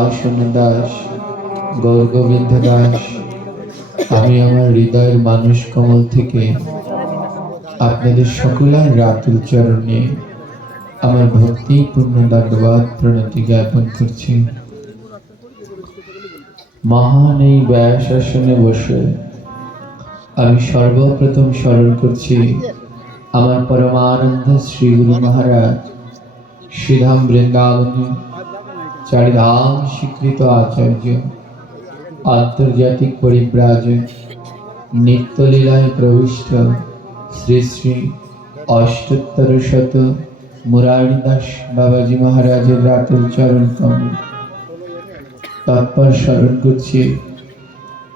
দাস গৌর গোবিন্দ দাস, আমি আমার হৃদয়ের মানুষ কমল থেকে আপনাদের সকলের রাতুল চরণে আমার ভক্তিপূর্ণ দণ্ডবাদ প্রণতি জ্ঞাপন করছি। মহান এই ব্যাস আসনে বসে আমি সর্বপ্রথম স্মরণ করছি আমার পরমানন্দ শ্রী গুরু মহারাজ শ্রীধাম বৃন্দাবনে চারিধাম স্বীকৃত আচার্য, আন্তর্জাতিক পরিব্রাজক, নিত্যলীলায় প্রবিষ্ট শ্রী শ্রী অষ্টোত্তর শত মুরারি দাস বাবাজি মহারাজের রাতুল চরণ কমল। তারপর স্মরণ করছি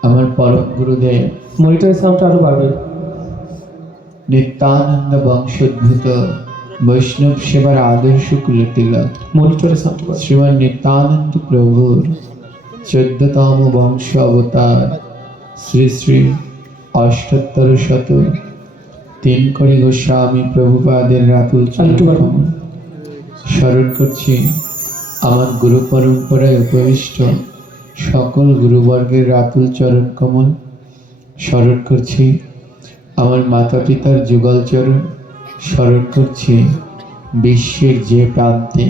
আমার পরম গুরুদেব মনিটরের সাউন্ডটা আরো বাড়বে। নিত্যানন্দ বংশোদ্ভূত বৈষ্ণব সেবার আদর্শ কুলতিলক মনিটরের সাউন্ড শ্রীমান নিত্যানন্দ প্রভুর 14তম বংশ অবতার শ্রী শ্রী অষ্টোত্তর শত তিনকড়ি গোস্বামী প্রভুপাদের রাতুল চরণ কমল। স্মরণ করছি আমার গুরু পরম্পরায় উপবিষ্ট সকল গুরুবর্গের রাতুল চরণ কমল। স্মরণ করছি আমার মাতা পিতার যুগল চরণ। স্মরণ করছি বিশ্বের যে প্রান্তে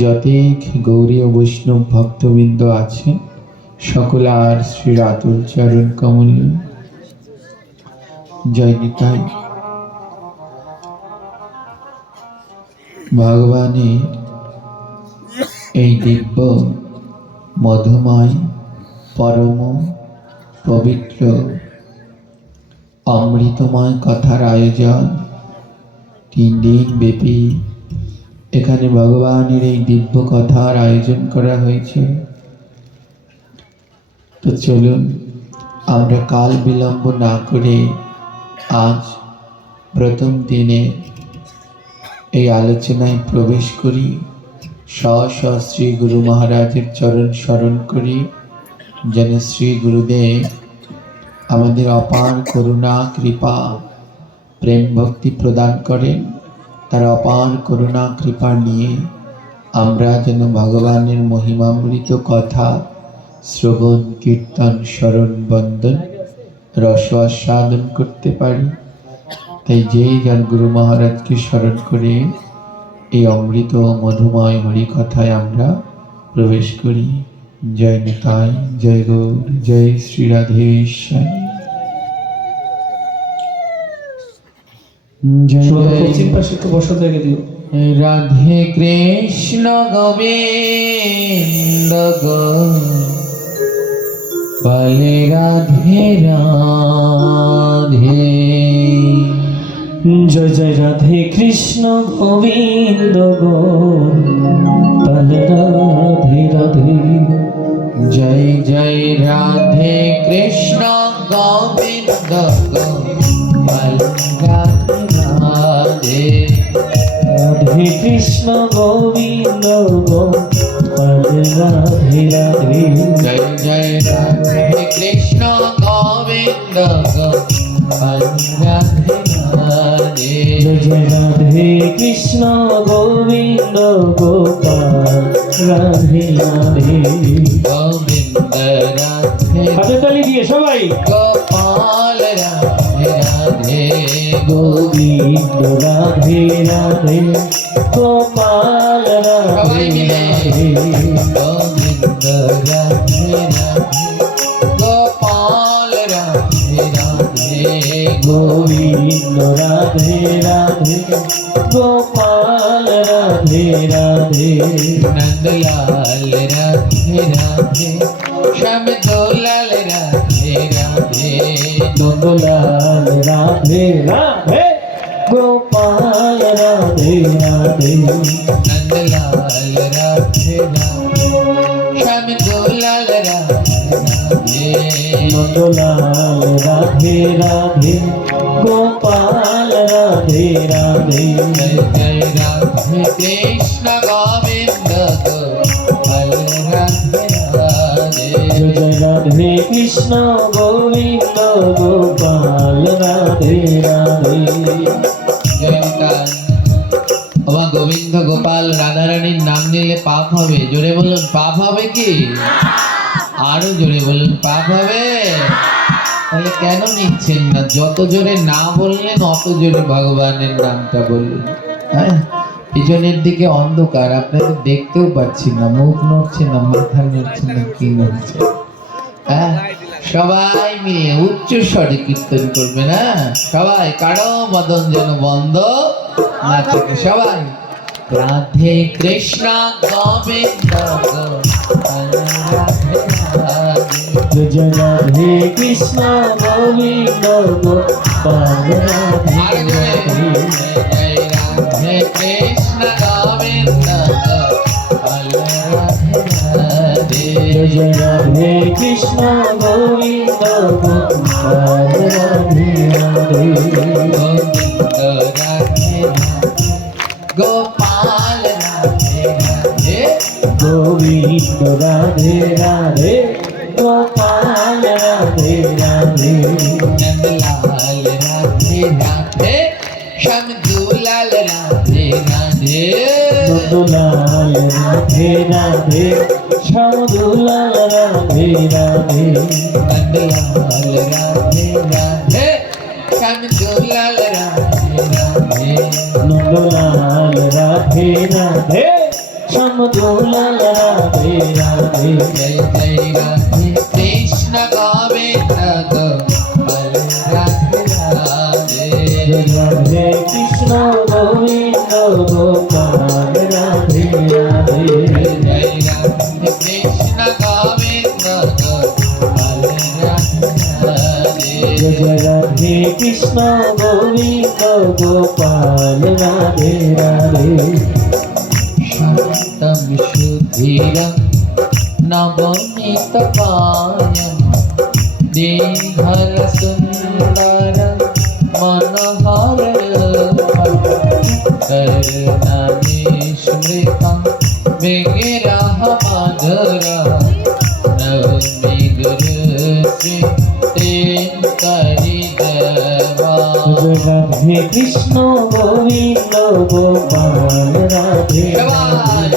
যতেক গৌরী ও বৈষ্ণব ভক্তবৃন্দ আছেন সকলে আর শ্রী রাতুল চরণ কমল। জয় নিতাই। ভগবানের এই দিব্য মধুময় পরম পবিত্র অমৃতময় কথার আয়োজন 3 দিন ব্যাপী এখানে ভগবানের এই দিব্য কথার আয়োজন করা হয়েছে। তো চলুন আমরা কাল বিলম্ব না করে আজ প্রথম দিনে এই আলোচনায় প্রবেশ করি। শ্রী গুরু মহারাজের চরণ স্মরণ করি যেন শ্রী গুরুদেব আমাদের অপার করুণা কৃপা প্রেম ভক্তি প্রদান করেন। তার অপার করুণা কৃপা নিয়ে আমরা যেন ভগবানের মহিমামৃত কথা শ্রবণ কীর্তন স্মরণ বন্দন রস আস্বাদন করতে পারি। তাই যেই যার গুরু মহারাজকে স্মরণ করে এই অমৃত মধুময় হরি কথায় আমরা প্রবেশ করি। জয় নিতাই, জয় গৌর, জয় শ্রী রাধেশ্বর। পশ্চিম পাশে একটু বসা জায়গা দিও। রাধে কৃষ্ণ গোবিন্দ বলে রাধে রাধে। জয় জয় রাধে কৃষ্ণ গোবিন্দ গোপাল রাধে রাধে। জয় জয় রাধে কৃষ্ণ গোবিন্দ গোপাল রাধে রাধে। রাধে কৃষ্ণ গোবিন্দ গোপাল রাধে রাধে। জয় জয় রাধে কৃষ্ণ গোবিন্দ গোপাল রাধে রাধে। জয় জয় রাধে কৃষ্ণ গোবিন্দ গোপাল রাধে রাধে। গোবিন্দ রাধে হাতে তালি দিয়ে সবাই। গোপাল রাধে রাধে। গোবিন্দ রাধে রাধে গোপাল রাধে রাধে। গোবিন্দ রাধে রাধে গোপাল রাধে রাধে। গোবিন্দ রাধে রাধে গোপাল রাধে রাধে। নন্দলাল রাধে রাধে শ্যাম দোলাল রাধে রাধে। নন্দলাল রাধে রাধে গোপাল রাধে রাধে। নন্দলাল রাধে রাধে শ্যাম দোলাল রাধে রাধে। নন্দলাল রাধে রাধে গোপাল রাধে রাধে। জয় জয় রাধে কৃষ্ণ গোবিন্দ গোপাল রাধে রাধে। জয় জয় রাধে কৃষ্ণ গোবিন্দ গোপাল রাধে রাধে। জয় নিতাই। গোবিন্দ গোবিন্দ গোপাল রাধারানীর নাম নিলে পাপ হবে? জোরে বলুন, পাপ হবে কি? আরো জোরে বলুন, পাপ হবে? তাহলে কেন নিচ্ছেন না? যত জোরে না বললেন অত জোরে ভগবানের নামটা বললেন। হ্যাঁ, পিছনের দিকে অন্ধকার, আপনাদের দেখতেও পাচ্ছি না, মুখ নড়ছে না, মাথা নড়ছে না, কি নড়ছে? হ্যাঁ, সবাই মিলে উচ্চ স্বরে কীর্তন করবে না? সবাই, কারো মদন যেন বন্ধ না থাকে। সবাই রাধে কৃষ্ণ গোবিন্দ রাধে রাধে। জয় রাধে কৃষ্ণ গোবিন্দ গোপাল রাধে আর জয় জয় রাধে কৃষ্ণ গোবিন্দ গোপাল রাধে রাধে। জয় রাধে কৃষ্ণ গোবিন্দ গোপাল রাধে রাধে। গোবিন্দ রাধে গোপাল রাধে রাধে। গোবিন্দ রাধে রাধে গোপাল রাধে রাধে। नंदलाल राधे राधे, श्यामदूलाल राधे राधे। नंदलाल राधे राधे श्यामदूलाल राधे राधे। नंदलाल राधे राधे, श्यामदूलाल राधे राधे। नंदलाल राधे राधे श्यामदूलाल राधे राधे। जय जय राधे कृष्ण गोविंद गोपाल राधे राधे। जय राधे कृष्ण गोविंद गोपाल राधे राधे। जय राधे कृष्ण गोविंद गोपाल राधे राधे। जय राधे कृष्ण गोविंद गोपाल राधे राधे। शान्तं शुद्धिरं नवनीतकायं देहरसुन्दरं मनोहररूपं करुणानिस्मृतं विग्रहमधुरं नौमि गुरुश्री करिदेवा। जय राधे कृष्ण गोविंद गोपाल राधे राधे।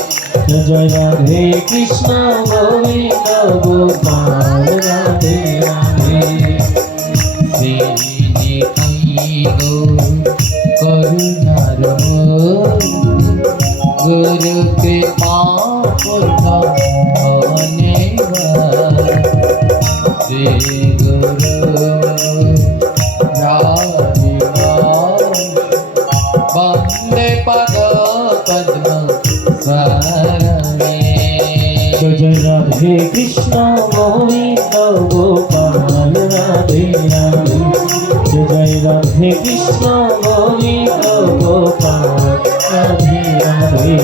जय राधे कृष्ण गोविंद गोपाल राधे राधे। श्रीनिधि गो करुणारो गुरु कृपा पूर्ण श्री गुरु वंदे पद पद्म सरणे। जय राधे कृष्ण गोविंद गोपाल राधे राधे। जय राधे कृष्ण गोविंद गोपाल राधे राधे।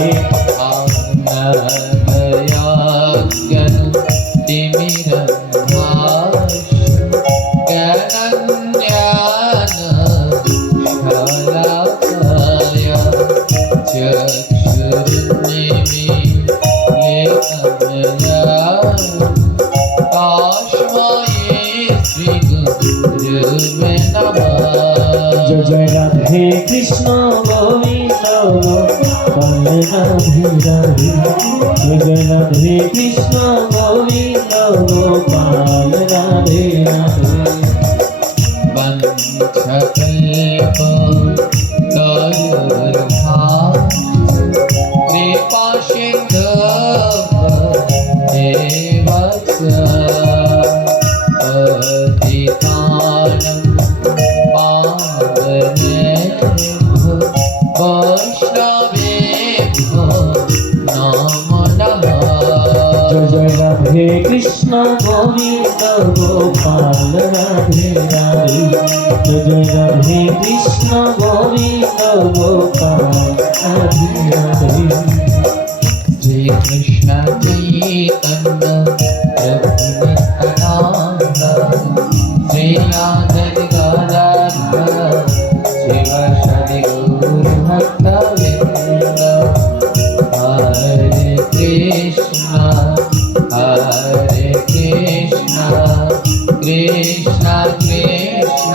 जय राधे कृष्ण गोविंद गोपाल राधे राधे। जय राधे कृष्ण गोविंद गोपाल राधे राधे। वंशकल्प कृपा सिंधु देवस्य पतितानं पावनेभ्यो वैष्णवेभ्यो नमो नमः। जय राधे कृष्ण गोविंद गोपाल राधे राधे। जय राधे कृष्ण गोविंद गोपाल राधे राधे। श्री कृष्ण चैतन्य प्रभु नित्यानंद श्री राधा गदाधर शिवासादि गौर भक्तवृंद। हरे कृष्ण कृष्ण कृष्ण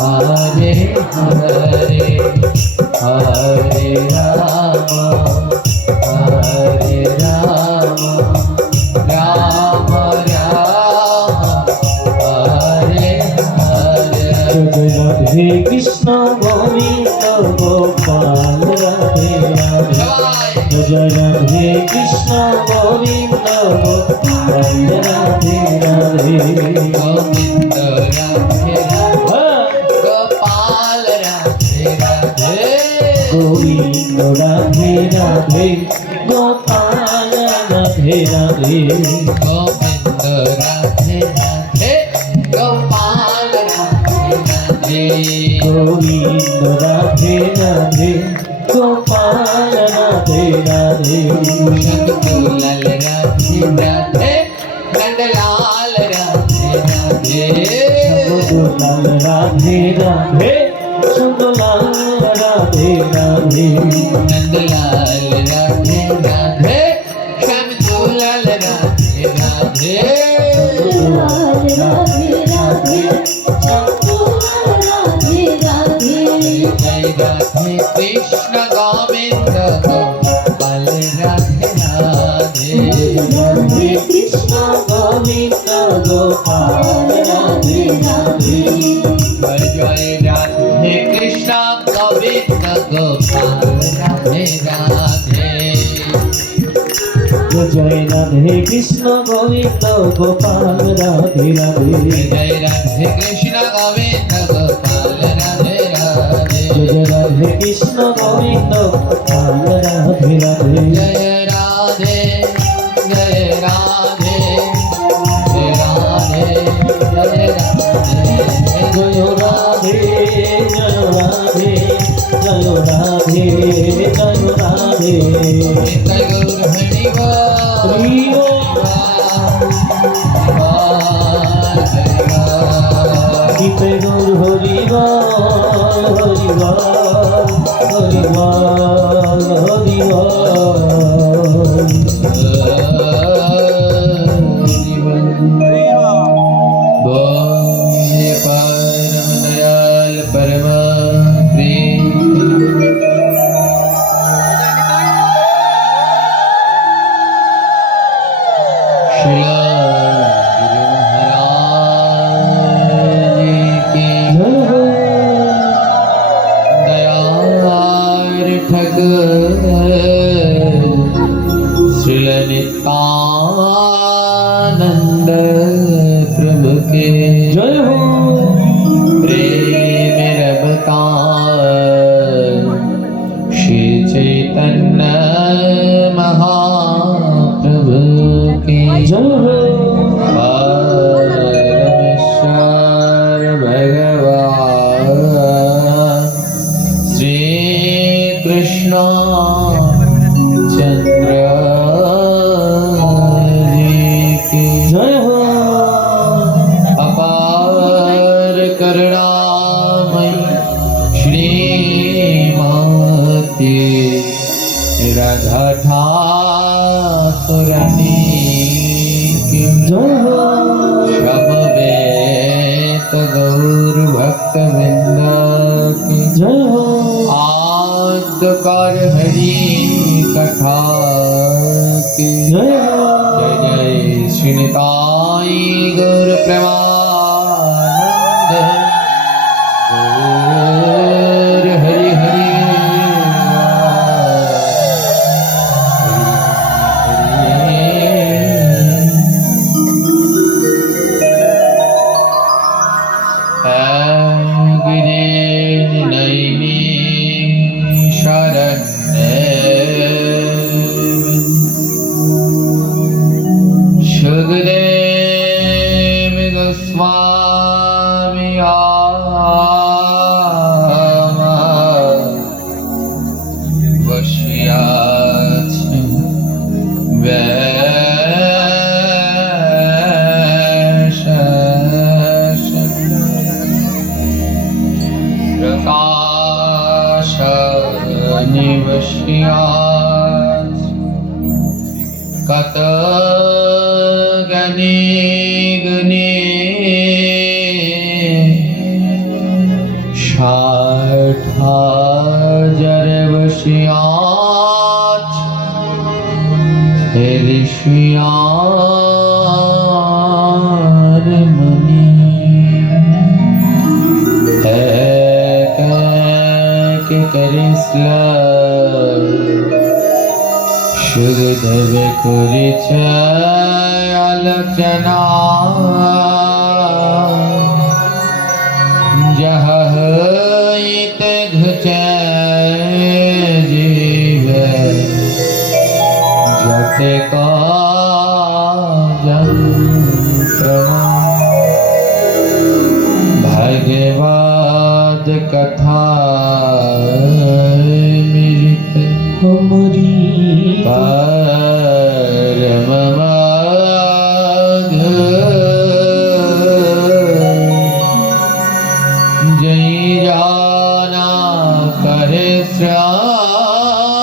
हरे हरे हरे राम গোবিন্দ গোপাল রাধে রাধে গোবিন্দ রাধে রাধে গোপাল রাধে রাধে গোবিন্দ রাধে রাধে গোপাল রাধে রাধে গোবিন্দ রাধে রাধে গোপাল রাধে রাধে গোবিন্দ রাধে রাধে গোপাল রাধে রাধে शंकुलाल राधे राधे नंदलाल राधे राधे शंकुलाल राधे राधे शंकुलाल राधे राधे नंदलाल राधे राधे शंकुलाल राधे राधे राधे राधे शंकुलाल राधे राधे जय राधे कृष्ण गोविंद गोपाल राधे राधे राधे कृष्ण गोविंद गोपाल राधे राधे जय राधे कृष्ण गोविंद गोपाल राधे राधे जय राधे कृष्ण गोविंद गोपाल राधे राधे जय राधे कृष्ण गोविंद गोपाल राधे राधे जय राधे कृष्ण गोविंद गोपाल राधे राधे जय राधे जय राधे जय राधे जय राधे जय राधे जय राधे जय राधे जय राधे नित्य गौर हरि हरि गीत गौर हरि हरि हरि हरि परम दयाल परम प्रेम शिला गुरु महाराज की दयार ठग श्रील नित्यानंद प्रभु के जय हो प्रेम रवतार श्री चैतन्य महाप्रभु के जय हो परमेश्वर भगवान श्री कृष्ण चंद्र जी की जय हो अपार करुणामयी श्रीमती राधा ठाकुरानी की जय हो समवेत गौर भक्त वृंद की जय हो आद्य कर हरि कथा की जय हो जय जय श्री निताई गौर प्रेमानंद गौर हरि हरि गिरि नैनी शरण्य सुखदेव गोस्वामी वश्याच प्रकाश निवश्याच कत गने गने षाठा जरवश्याच ऋषियार मुनि के करिस्ला সুখদেব করেছে আলোচনা যাহা হইতে ঘুচে জীবে যতে যন্ত্রণা ভগবদ কথা মৃত অমৃত परम जय जाना करे श्रावण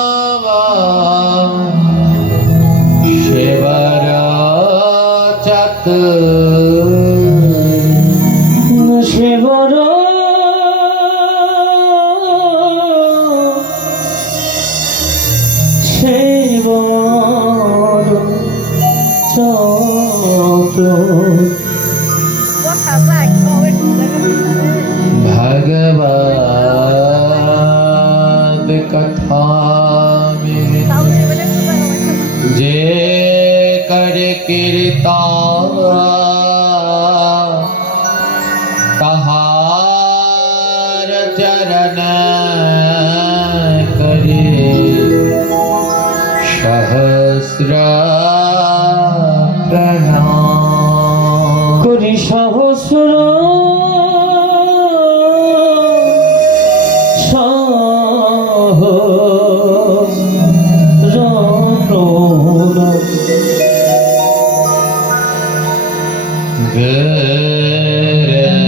शिवर चत শিবর শিবর চত भगवद कथा में जे कर कीर्तन तहार चरण करे सहस्र प्रणाम করি সহস্র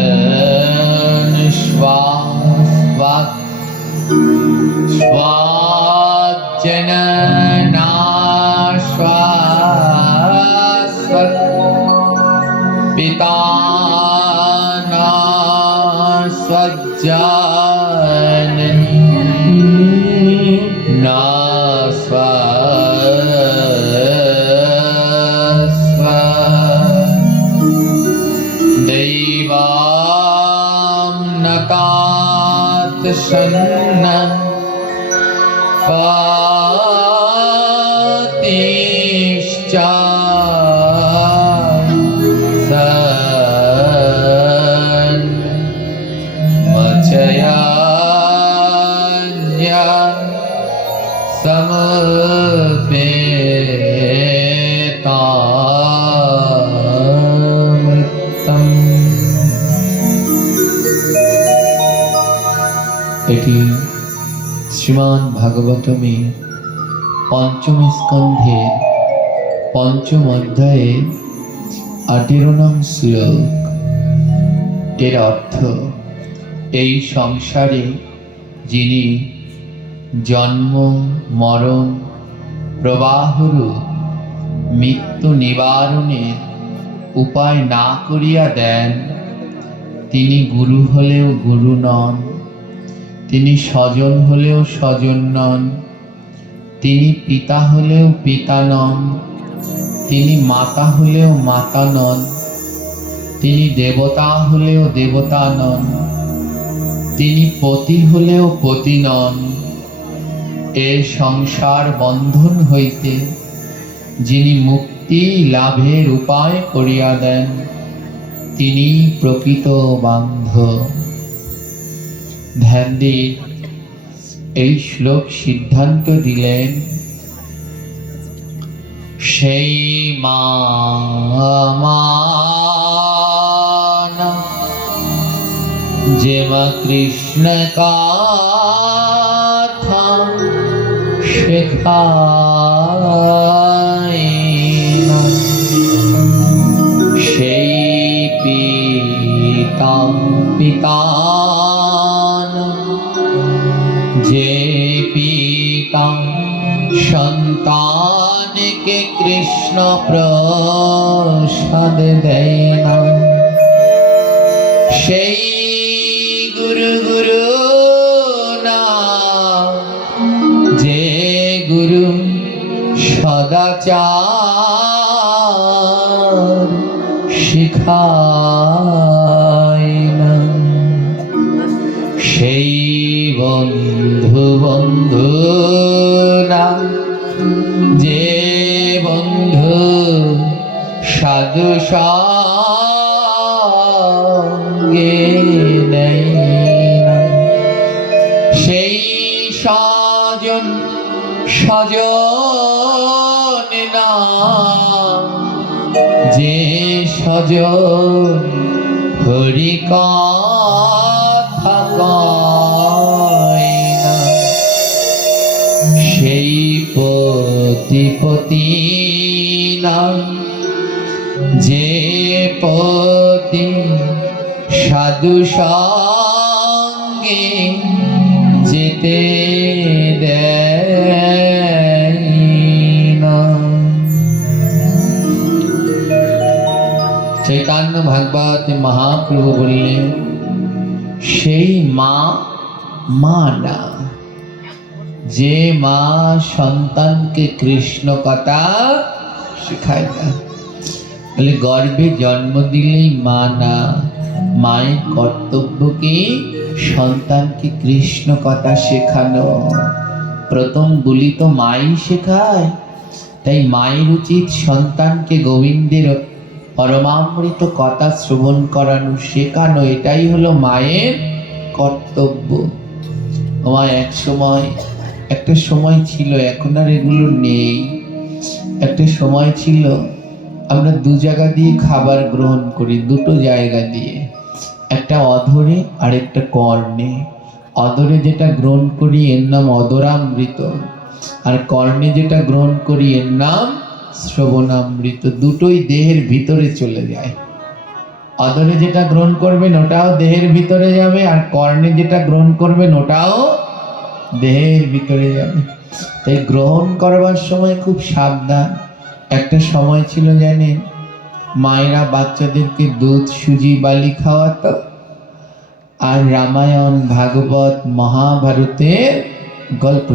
गरन श्वास स्वाजनना श्वास पिता स्वजननी ना दैवां नकात् सन्न पातिश्च सन् मचयान्य समपेतामृतम् এটি শ্রীমদ্ ভাগবতমে পঞ্চম স্কন্ধের পঞ্চম অধ্যায়ে 18 নং শ্লোক। এর অর্থ, এই সংসারে যিনি জন্ম মরণ প্রবাহরূপ মৃত্যু নিবারণের উপায় না করিয়া দেন, তিনি গুরু হলেও গুরু নন, তিনি স্বজন হলেও স্বজন নন, তিনি পিতা হলেও পিতা নন, তিনি মাতা হলেও মাতা নন, তিনি দেবতা হলেও দেবতা নন, তিনি পতি হলেও পতি নন। এ সংসার বন্ধন হইতে যিনি মুক্তি লাভের উপায় করিয়া দেন, তিনি প্রকৃত বান্ধব। ধ্যান দিয়ে এই শ্লোক সিদ্ধান্ত দিলেন, সেই মান যে মা কৃষ্ণ কথা শেখায় না, সেই পিতা যে পিতা সন্তানকে কৃষ্ণ প্রসাদ দেয় না, সেই গুরু না, যে গুরু সদাচার শিখায় না, সেই বন্ধু না, যে সাধু সাধু সঙ্গে নেই না, সেই সাজন সজন না, যে সজন হরি কথা কয় না, সেই পতি না, যে পতি সাধু সঙ্গে যেতে দেয় না। চৈতন্য ভাগবত মহাপ্রভু বললেন, সেই মা মা না, যে মা সন্তানকে কৃষ্ণ কথা শেখায় না। বলে গর্ভে জন্ম দিলেই মা না, মায়ের কর্তব্য কি সন্তানকে কৃষ্ণ কথা শেখানো। প্রথম বুলি তো মাই শেখায়, তাই মায়ের উচিত সন্তানকে গোবিন্দের পরমামৃত কথা শ্রবণ করানো, শেখানো। এটাই হলো মায়ের কর্তব্য। আমার একটা সময় ছিল, এখন আর এগুলো নেই। একটা সময় ছিল আমরা দু জায়গা দিয়ে খাবার গ্রহণ করি, দুটো জায়গা দিয়ে, একটা অধরে আর একটা কর্ণে। অধরে যেটা গ্রহণ করি এর নাম অধরামৃত, আর কর্ণে যেটা গ্রহণ করি এর নাম শ্রবণামৃত। দুটোই দেহের ভিতরে চলে যায়। অধরে যেটা গ্রহণ করবেন ওটাও দেহের ভিতরে যাবে, আর কর্ণে যেটা গ্রহণ করবেন ওটাও দেহের ভিতরে যাবে। তাই গ্রহণ করবার সময় খুব সাবধান। একটা সময় ছিল জানেন, মায়েরা বাচ্চাদেরকে দুধ সুজি বালি খাওয়াতো, আর রামায়ণ ভাগবত মহাভারতের গল্প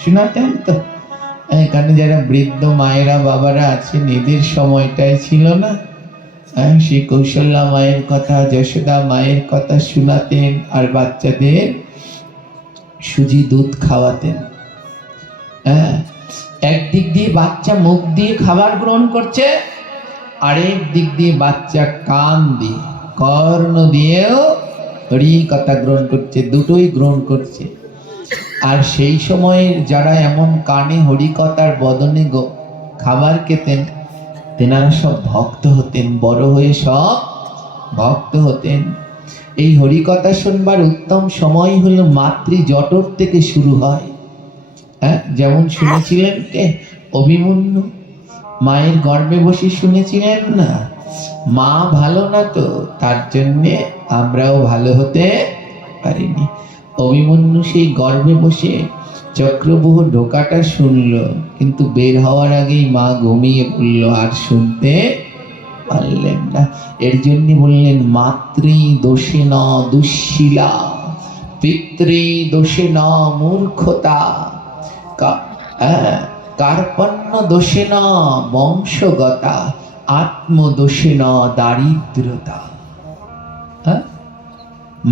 শোনাতেন তো। এখানে যারা বৃদ্ধ মায়েরা বাবারা আছেন, এদের সময়টাই ছিল না। শ্রী কৌশল্যা মায়ের কথা, যশোদা মায়ের কথা শোনাতেন, আর বাচ্চাদের সুজি দুধ খাওয়াতেন। একদিক দিয়ে বাচ্চা মুখ দিয়ে খাবার গ্রহণ করছে, আরেক দিক দিয়ে বাচ্চা কান দিয়ে কর্ণ দিয়েও হরি কথা গ্রহণ করছে, দুটোই গ্রহণ করছে। আর সেই সময়ের যারা এমন কানে হরি কথার বদনে খাবার খেতেন, তেনারা সব ভক্ত হতেন, বড় হয়ে সব ভক্ত হতেন। এই হরিকথা শুনবার উত্তম সময় হলো মাতৃ জঠর থেকে শুরু হয়। যেমন শুনেছিলেন কে? অভিমন্যু মায়ের গর্ভে বসে শুনেছিলেন না? মা ভালো না তো, তার জন্যে আমরাও ভালো হতে পারিনি। অভিমন্যু সেই গর্ভে বসে চক্রবুহ ঢোকাটা শুনলো, কিন্তু বের হওয়ার আগেই মা ঘুমিয়ে পড়ল, আর শুনতে পারলেন না। এর জন্য বললেন, মাতৃ দোষে ন দুঃশীলা, পিতৃ দোষে ন মূর্খতা, কার্পণ্য দোষে ন বংশগতা, আত্মদোষে ন দারিদ্রতা।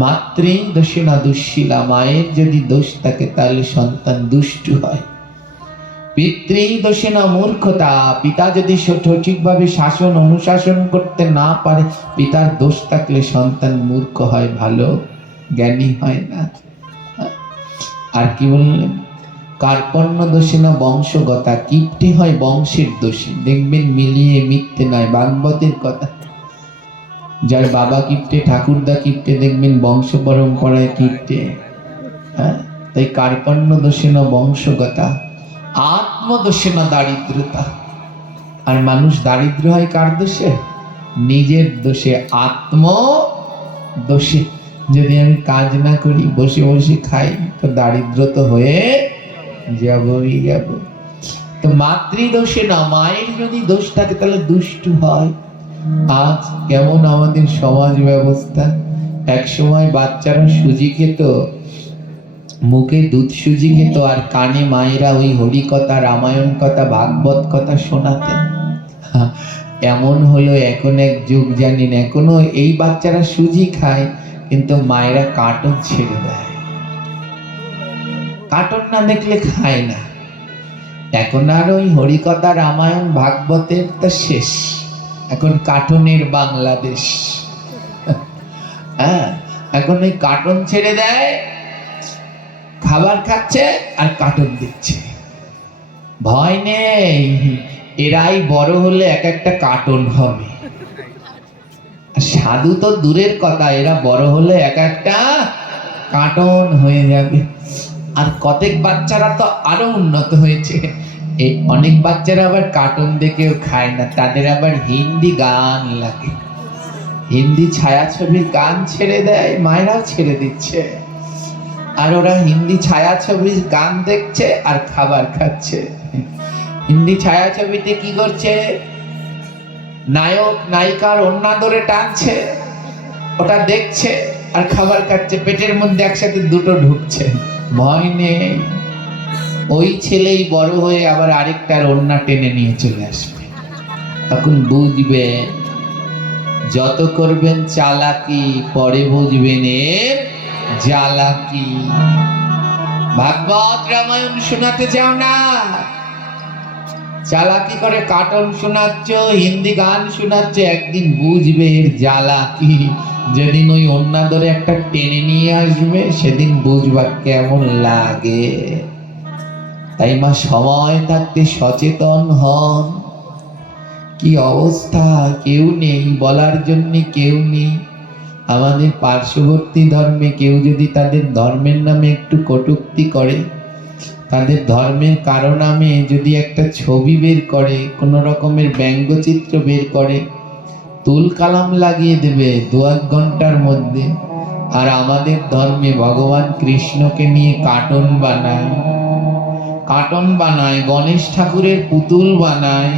মাতৃ দোষে না দুঃশীলা, মায়ের যদি দোষ থাকে তাহলে সন্তান দুষ্টু হয়। পিতৃ দোষে না মূর্খতা, পিতা যদি সঠিকভাবে শাসন অনুশাসন করতে না পারে, পিতার দোষ থাকলে সন্তান মূর্খ হয়, ভালো জ্ঞানী হয় না। আর কি বললেন? কার্পণ্য দোষে না বংশগতা, কিপ্টে হয় বংশের দোষে। দেখবেন মিলিয়ে মিথ্যে নয়, ভাগবতের কথা। যার বাবা কিপ্টে, ঠাকুরদা কিপ্টে, দেখবেন বংশ পরম্পরায় কিপ্টে। তাই কার্পণ্য দোষে না বংশগতা, আত্মদোষে না দারিদ্রতা। আর মানুষ দারিদ্র হয় কার দোষে? নিজের দোষে, আত্ম দোষে। যদি আমি কাজ না করি, বসে বসে খাই, তো দারিদ্র তো হয়ে যাবই যাব। তো মাতৃদোষে না, মায়ের যদি দোষ থাকে তাহলে দুষ্টু হয়। আজ কেমন আমাদের সমাজ ব্যবস্থা! এক সময় বাচ্চারা সুজি খেত, মুখে দুধ সুজি খেত, আর কানে মায়েরা ওই হরি কথা, রামায়ণ কথা, ভাগবত কথা শোনাতেন। এমন হলো এখন এক যুগ, জানেন, এখনো এই বাচ্চারা সুজি খায়, কিন্তু মায়েরা কার্টুন ছেড়ে দেয়। কার্টুন না দেখলে খায় না। এখন আর ওই হরিকথা রামায়ণ ভাগবতের তো শেষ, এখন কার্টুনের বাংলাদেশ। হ্যাঁ, এখন ওই কার্টুন ছেড়ে দেয়, খাবার খাচ্ছে আর কার্টুন দিচ্ছে। ভয় নেই, এরাই বড় হলে এক একটা কার্টুন হবে। সাধু তো দূরের কথা, এরা বড় হলে এক একটা কার্টুন হয়ে যাবে। আর কতক বাচ্চারা তো আরো উন্নত হয়েছে, এই অনেক বাচ্চারা আবার কার্টুন দেখেও খায় না, তাদের আবার হিন্দি গান লাগে, হিন্দি ছায়াছবির গান ছেড়ে দেয়, মায়েরাও ছেড়ে দিচ্ছে, আর ওরা হিন্দি ছায়াছবির গান দেখছে আর খাবার খাচ্ছে। হিন্দি ছায়াছবিতে কি করছে, নায়ক নায়িকার ওড়না ধরে টানছে, ওটা দেখছে আর খাবার খাচ্ছে, পেটের মধ্যে একসাথে দুটো ঢুকছে। ভয় নেই, ওই ছেলেই বড় হয়ে আবার আরেকটার ওড়না টেনে নিয়ে চলে আসবে। তখন বুঝবেন, যত করবেন চালাকি পরে বুঝবেন এর জ্বালাকি। ভাগবত রামায়ণ শোনাতে চাও না, চালাকি করে কার্টুন শোনাচ্ছ, হিন্দি গান শোনাচ্ছ, একদিন বুঝবে এর জ্বালাকি। যেদিন ওই ওড়না ধরে একটা টেনে নিয়ে আসবে, সেদিন বুঝবা কেমন লাগে। তাই মা, সময় থাকতে সচেতন হন। কি অবস্থা, কেউ নেই বলার জন্য, কেউ নেই। আমাদের পার্শ্ববর্তী ধর্মে কেউ যদি তাদের ধর্মের নামে একটু কটূক্তি করে, তাদের ধর্মের কারো নামে যদি একটা ছবি বের করে, কোনো রকমের ব্যঙ্গচিত্র বের করে, তুল কালাম লাগিয়ে দেবে 2-1 ঘন্টার মধ্যে। আর আমাদের ধর্মে ভগবান কৃষ্ণকে নিয়ে কার্টুন বানায়, কার্টুন বানায়, গণেশ ঠাকুরের পুতুল বানায়,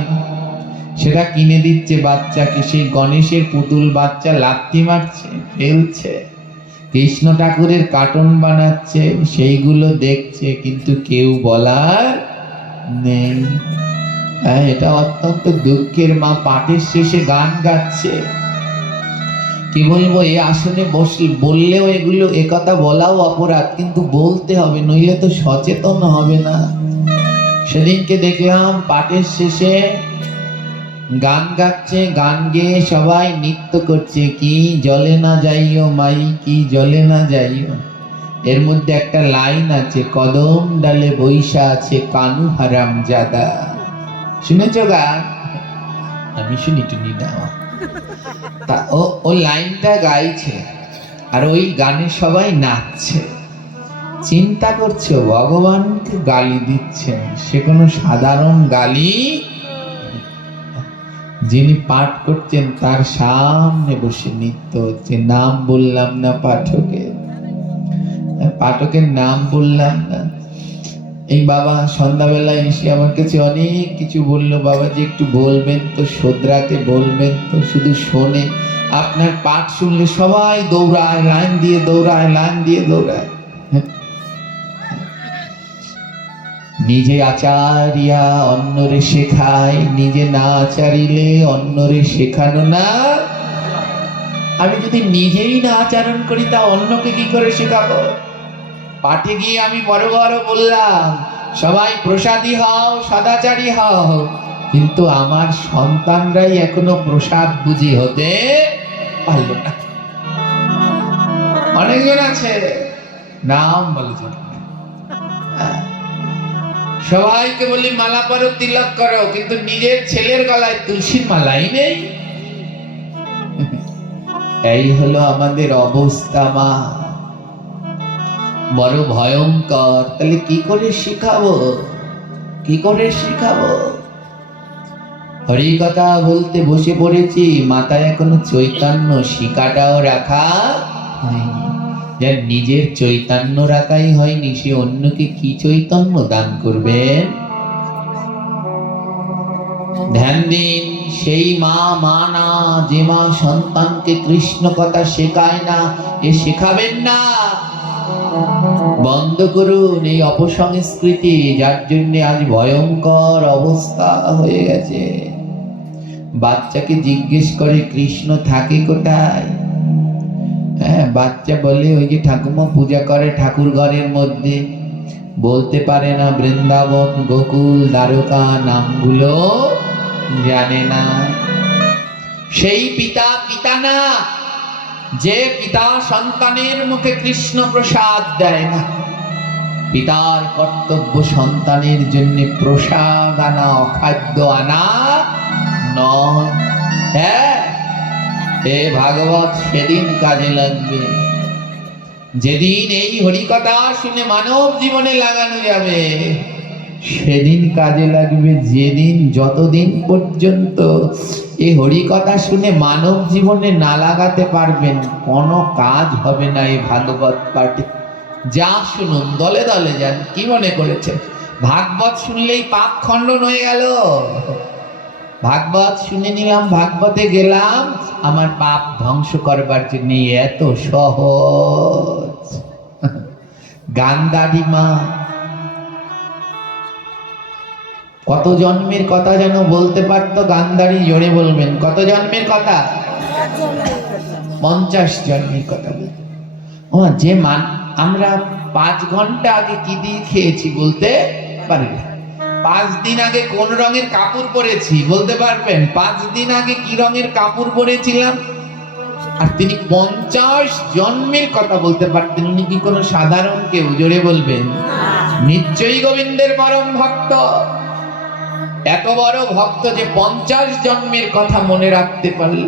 সেটা কিনে দিচ্ছে বাচ্চাকে, সেই গণেশের পুতুল বাচ্চা লাথি মারছে, ফেলছে। কৃষ্ণ ঠাকুরের কার্টুন বানাচ্ছে, সেইগুলো দেখছে, কিন্তু কেউ বলার নেই। এটা অত্যন্ত দুঃখের। মা পাঠের শেষে গান গাচ্ছে, কি বলবো, এ আসনে বললেও এগুলো, একথা বলাও অপরাধ, কিন্তু বলতে হবে, নইলে তো সচেতন হবে না। সেদিনকে দেখলাম পাঠের শেষে গান গাচ্ছে, গান গেয়ে সবাই নৃত্য করছে, কি জলে না যাইও মাই, কি জলে না যাইও। এর মধ্যে একটা লাইন আছে, কদম ডালে বৈশা আছে কানু হারাম জাদা। শুনেছ গান? আমি শুনি টুনি না। তা ও লাইনটা গাইছে, আর ওই গানে সবাই নাচছে। চিন্তা করছে, ভগবানকে গালি দিচ্ছেন, সে কোনো সাধারণ গালি। যিনি পাঠ করছেন তার সামনে বসে নৃত্য হচ্ছে। নাম বললাম না পাঠকের, পাঠকের নাম বললাম না। এই বাবা সন্ধ্যাবেলায় এসে আমার কাছে অনেক কিছু বললো, বাবা যে একটু বলবেন তো, শোধরাতে বলবেন তো। শুধু শোনে, আপনার পাঠ শুনলে সবাই দৌড়ায়, লাইন দিয়ে দৌড়ায়, লাইন দিয়ে দৌড়ায়। নিজে আচারিয়া অন্যরে শেখায়, নিজে না আচারিলে অন্যরে শেখানো না। আমি যদি নিজেই না আচরণ করি, তা অন্যকে কি করে শেখাবো? পাঠে গিয়ে আমি বড় বড় বললাম, সবাই প্রসাদী হও, সদাচারী হও, কিন্তু আমার সন্তানরাই এখনো প্রসাদ বুঝি হতে পারল না। অনেকজন আছে, নাম বলেছেন, সবাইকে বলি মালা পরো, তিলক করো, কিন্তু নিজের ছেলের গলায় তুলসীর মালাই নেই। এই হলো আমাদের অবস্থা। মা, বড় ভয়ঙ্কর। তাহলে কি করে শিখাবো, কি করে শিখাবো? হরি কথা বলতে বসে পড়েছি, মাথায় এখনো চৈতন্য শিকাটাও রাখা হয়নি। যার নিজের চৈতন্য রাখাই হয়নি, সে অন্যকে কি চৈতন্য দান করবেন? ধ্যান দিন, সেই মা না, যে মা সন্তানকে কৃষ্ণ কথা শেখায় না, এ শেখাবেন না। বন্ধ করুন এই অপসংস্কৃতি, যার জন্য আজ ভয়ঙ্কর অবস্থা হয়ে গেছে। বাচ্চাকে জিজ্ঞেস করে কৃষ্ণ থাকে কোথায়? হ্যাঁ, বাচ্চা বলে ওই যে ঠাকুমা পূজা করে ঠাকুর ঘরের মধ্যে। বলতে পারে না, বৃন্দাবন গোকুল দ্বারকা নামগুলো জানে না। সেই পিতা পিতা না, যে পিতা সন্তানের মুখে কৃষ্ণ প্রসাদ দেয় না। পিতার কর্তব্য সন্তানের জন্য প্রসাদ আনা, অখাদ্য আনা নয়। হ্যাঁ, এ ভাগবত সেদিন কাজে লাগবে যেদিন এই হরিকথা শুনে মানব জীবনে লাগানো যাবে। সেদিন কাজে লাগবে যেদিন, যতদিন পর্যন্ত এই হরিকথা শুনে মানব জীবনে না লাগাতে পারবেন, কোনো কাজ হবে না এই ভাগবত পাঠে। যা শুনুন, দলে দলে যান। কি মনে করেছেন ভাগবত শুনলেই পাপ খণ্ডন হয়ে গেল? ভাগবত শুনে নিলাম, ভাগবতে গেলাম, আমার পাপ ধ্বংস করবার জন্য এত সহজ? গান্ধারী মা কত জন্মের কথা যেন বলতে পারতো গান্ধারী? জোরে বলবেন, কত জন্মের কথা? 50 জন্মের কথা বলতো। ও যে আমরা 5 ঘন্টা আগে কি দিয়ে খেয়েছি বলতে পারবে? 5 দিন আগে কোন রঙের কাপড় পরেছি বলতে পারবেন? 5 দিন আগে কি রঙের কাপড় পরেছিলাম? আর তিনি 50 জন্মের কথা বলতে পারতেন। উনি কি কোনো সাধারণ কেউ? জোরে বলবেন। নিশ্চয়ই গোবিন্দের পরম ভক্ত। এত বড় ভক্ত যে 50 জন্মের কথা মনে রাখতে পারল।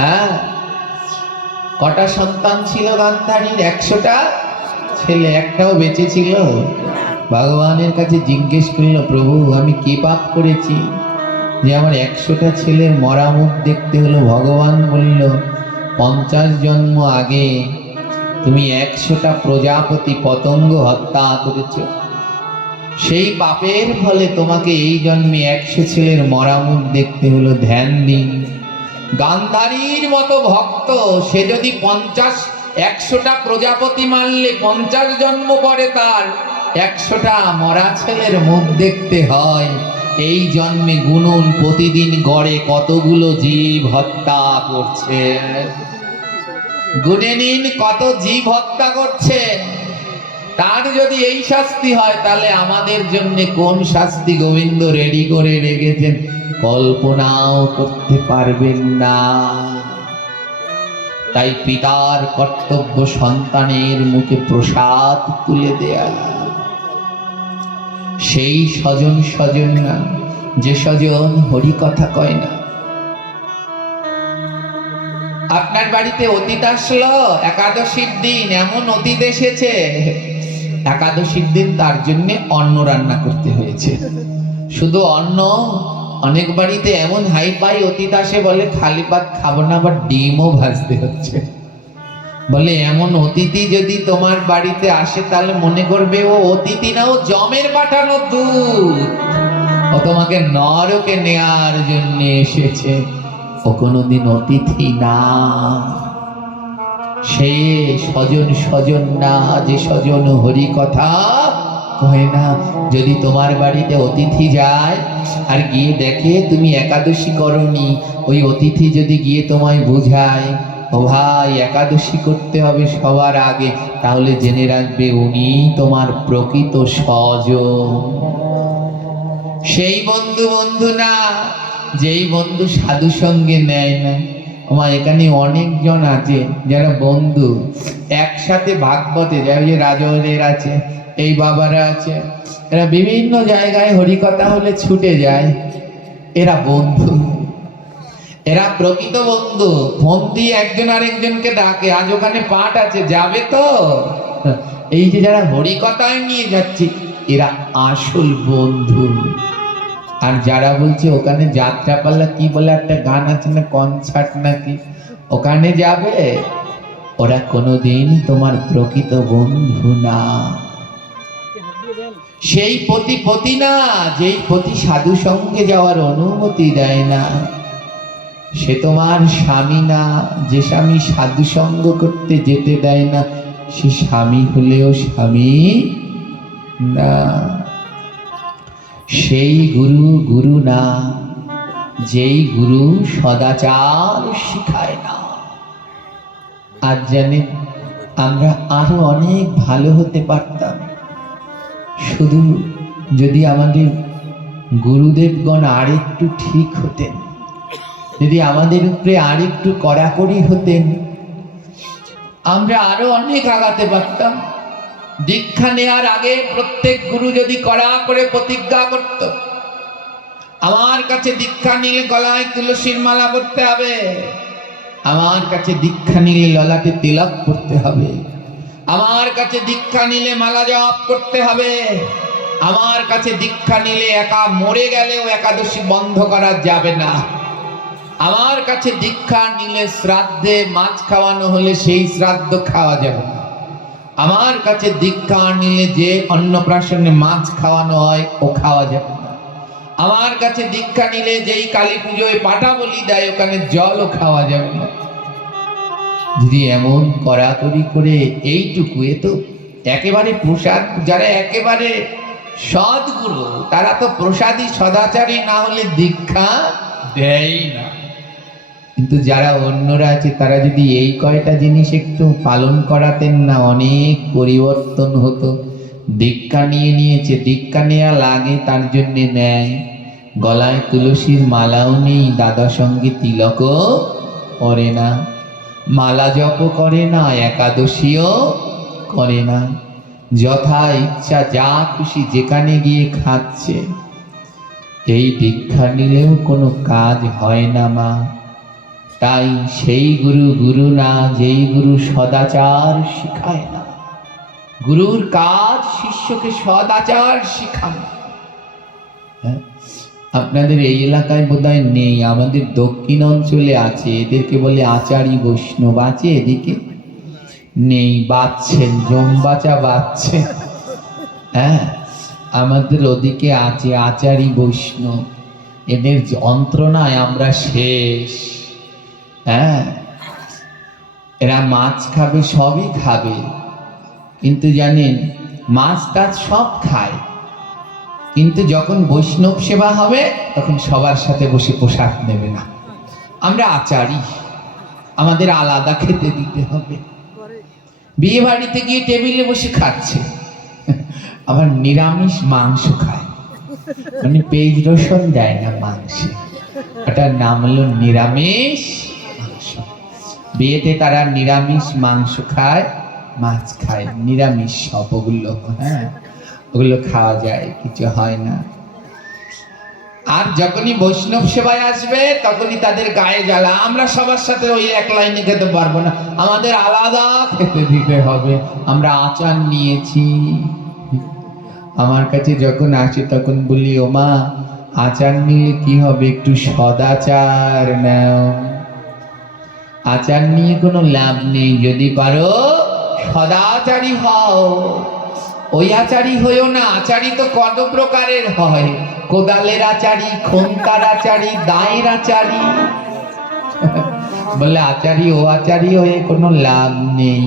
হ্যাঁ, কটা সন্তান ছিল গান্ধারীর? 100টা ছেলে, একটাও বেঁচে ছিল? ভগবানের কাছে জিজ্ঞেস করল, প্রভু আমি কি পাপ করেছি যে আমার 100টা ছেলের মরা মুখ দেখতে হলো? ভগবান বলল, 50 জন্ম আগে তুমি 100টা প্রজাপতি পতঙ্গ হত্যা করেছ। সেই পাপের ফলে তোমাকে এই জন্মে 100 ছেলের মরা মুখ দেখতে হলো। ধ্যান দিন, গান্ধারীর মতো ভক্ত সে যদি 100টা প্রজাপতি মারলে 50 জন্ম পরে তার 100টা মরা ছেলের মুখ দেখতে হয়। এই জন্মে গুনুন প্রতিদিন গড়ে কতগুলো জীব হত্যা করছে। গুনে নিন কত জীব হত্যা করছে। তার যদি এই শাস্তি হয়, তাহলে আমাদের জন্য কোন শাস্তি গোবিন্দ রেডি করে রেখেছেন কল্পনাও করতে পারবেন না। তাই পিতার কর্তব্য সন্তানের মুখে প্রসাদ তুলে দেয়া। সেই স্বজন স্বজন না, যে স্বজন হরি কথা কয় না। আপনার বাড়িতে অতীত আসলো একাদশীর দিন, এমন অতীত এসেছে একাদশীর দিন তার জন্য অন্ন রান্না করতে হয়েছে। শুধু অন্ন, অনেক বাড়িতে এমন হাই পাই অতীত আসে, বলে খালি ভাত খাবো না, আবার ডিমও ভাজতে হচ্ছে। বলে এমন অতিথি যদি তোমার বাড়িতে আসে, তাহলে মনে করবে ও অতিথি না, ও জমের পাঠানো দুধ। ও তোমাকে নরকে নেয়ার জন্য এসেছে, ও কোনোদিন অতিথি না। সে স্বজন স্বজন না, যে স্বজন হরি কথা কয় না। যদি তোমার বাড়িতে অতিথি যায় আর গিয়ে দেখে তুমি একাদশী করনি, ওই অতিথি যদি গিয়ে তোমায় বোঝায়, ও ভাই একাদশী করতে হবে সবার আগে, তাহলে জেনে রাখবে উনি তোমার প্রকৃত স্বজন। সেই বন্ধু বন্ধু না, যেই বন্ধু সাধু সঙ্গে নেয় না। আমার এখানে অনেকজন আছে যারা বন্ধু, একসাথে ভাগবতে যায়। ওই যে রাজনের আছে, এই বাবারা আছে, এরা বিভিন্ন জায়গায় হরিকথা হলে ছুটে যায়। এরা বন্ধু, এরা প্রকৃত বন্ধু। ফোন দিয়ে একজন আরেকজনকে ডাকে, আজ ওখানে পাঠ আছে, যাবে তো? এই যে যারা হরিকথায় নিয়ে যাচ্ছে, এরা আসল বন্ধু। আর যারা বলছে ওখানে যাত্রা পাল্লা, কি বলে একটা গান আছে না, কনসার্ট নাকি, ওখানে যাবে, ওরা কোনোদিন তোমার প্রকৃত বন্ধু না। সেই পতি না, যেই পতি সাধু সঙ্গে যাওয়ার অনুমতি দেয় না। সে তোমার স্বামী না, যে স্বামী সাধু সঙ্গ করতে যেতে দেয় না, সে স্বামী হলেও স্বামী না। সেই গুরু গুরু না, যেই গুরু সদাচার শিখায় না। আজ জানেন আমরা আরো অনেক ভালো হতে পারতাম। শুধু যদি আমাদের গুরুদেবগণ আরেকটু ঠিক হতেন, যদি আমাদের উপরে আরেকটু কড়াকড়ি হতেন, আমরা আরো অনেক আগাতে পারতাম। দীক্ষা নেওয়ার আগে প্রত্যেক গুরু যদি কড়া করে প্রতিজ্ঞা করত, আমার কাছে দীক্ষা নিলে গলায় তুলসীর মালা পরতে হবে, আমার কাছে দীক্ষা নিলে ললাটে তিলক পরতে হবে, আমার কাছে দীক্ষা নিলে মালা জপ করতে হবে, আমার কাছে দীক্ষা নিলে একা মরে গেলেও একাদশী বন্ধ করা যাবে না, আমার কাছে দীক্ষা নিলে শ্রাদ্ধে মাছ খাওয়ানো হলে সেই শ্রাদ্ধ খাওয়া যাবে না, আমার কাছে দীক্ষা নিলে যে অন্নপ্রাশনে মাছ খাওয়ানো হয় ও খাওয়া যাবে না, আমার কাছে দীক্ষা নিলে যেই কালী পুজোয় পাটা বলি দেয় ওখানে জলও খাওয়া যাবে না। যদি এমন কড়াকড়ি করে এইটুকু, এ তো একেবারে প্রসাদ, যারা একেবারে সদ্গুরু তারা তো প্রসাদী সদাচারী না হলে দীক্ষা দেয় না। কিন্তু যারা অন্যরা আছে তারা যদি এই কয়টা জিনিস একটু পালন করাতেন না, অনেক পরিবর্তন হতো। দীক্ষা নিয়েছে, দীক্ষা নেওয়া লাগে তার জন্যে নেয়, গলায় তুলসীর মালাও নেই, দাদা সঙ্গে তিলকও করে না, মালা জপ করে না, একাদশীও করে না, যথা ইচ্ছা যা খুশি যেখানে গিয়ে খাচ্ছে। এই দীক্ষা নিলেও কোনো কাজ হয় না মা। তাই সেই গুরু গুরু না যেই গুরু সদাচার শিখায় না। গুরুর কাজ শিষ্যকে সদাচার শিখানো। হ্যাঁ, আপনাদের এই এলাকায় বোধহয় নেই, আমাদের দক্ষিণ অঞ্চলে আছে, এদেরকে বলে আচারী বৈষ্ণব। আছে এদিকে? নেই, বাঁচছেন, জমবাচা বাঁচছে। হ্যাঁ, আমাদের ওদিকে আছে আচারী বৈষ্ণব। এদের যন্ত্রণায় আমরা শেষ। হ্যাঁ, এরা মাছ খাবে, সবই খাবে, কিন্তু জানেন মাছ টাছ সব খায়, কিন্তু যখন বৈষ্ণব সেবা হবে তখন সবার সাথে বসে প্রসাদ নেবে না। আমরা আচারী, আমাদের আলাদা খেতে দিতে হবে। বিয়ে বাড়িতে গিয়ে টেবিলে বসে খাচ্ছে, আবার নিরামিষ মাংস খায়, মানে পেঁয়াজ রসুন দেয় না মাংসে, ওটার নাম হলো নিরামিষ মাংস। বিয়েতে তারা নিরামিষ মাংস খায়, মাছ খায়, নিরামিষ সব ওগুলো। হ্যাঁ, ওগুলো খাওয়া যায়, কিছু হয় না। আর যখনই বৈষ্ণব সেবায় আসবে তখনই তাদের গায়ে জ্বালা, আমরা সবার সাথে ওই এক লাইনে খেতে পারবো না, আমাদের আলাদা খেতে দিতে হবে। আমরা আচার নিয়েছি, আমার কাছে যখন আসে তখন বলি, ও মা আচার নিলে কি হবে, একটু সদাচার নাও। আচার নিয়ে কোনো লাভ নেই, যদি পারো সদাচারী হও। ওই আচারী হইও না, আচারী তো কত প্রকারের হয়, কোদালের আচারী, খন্তার আচারী, দায়ের আচারী। বলে আচারী ও আচারী হয়ে কোনো লাভ নেই।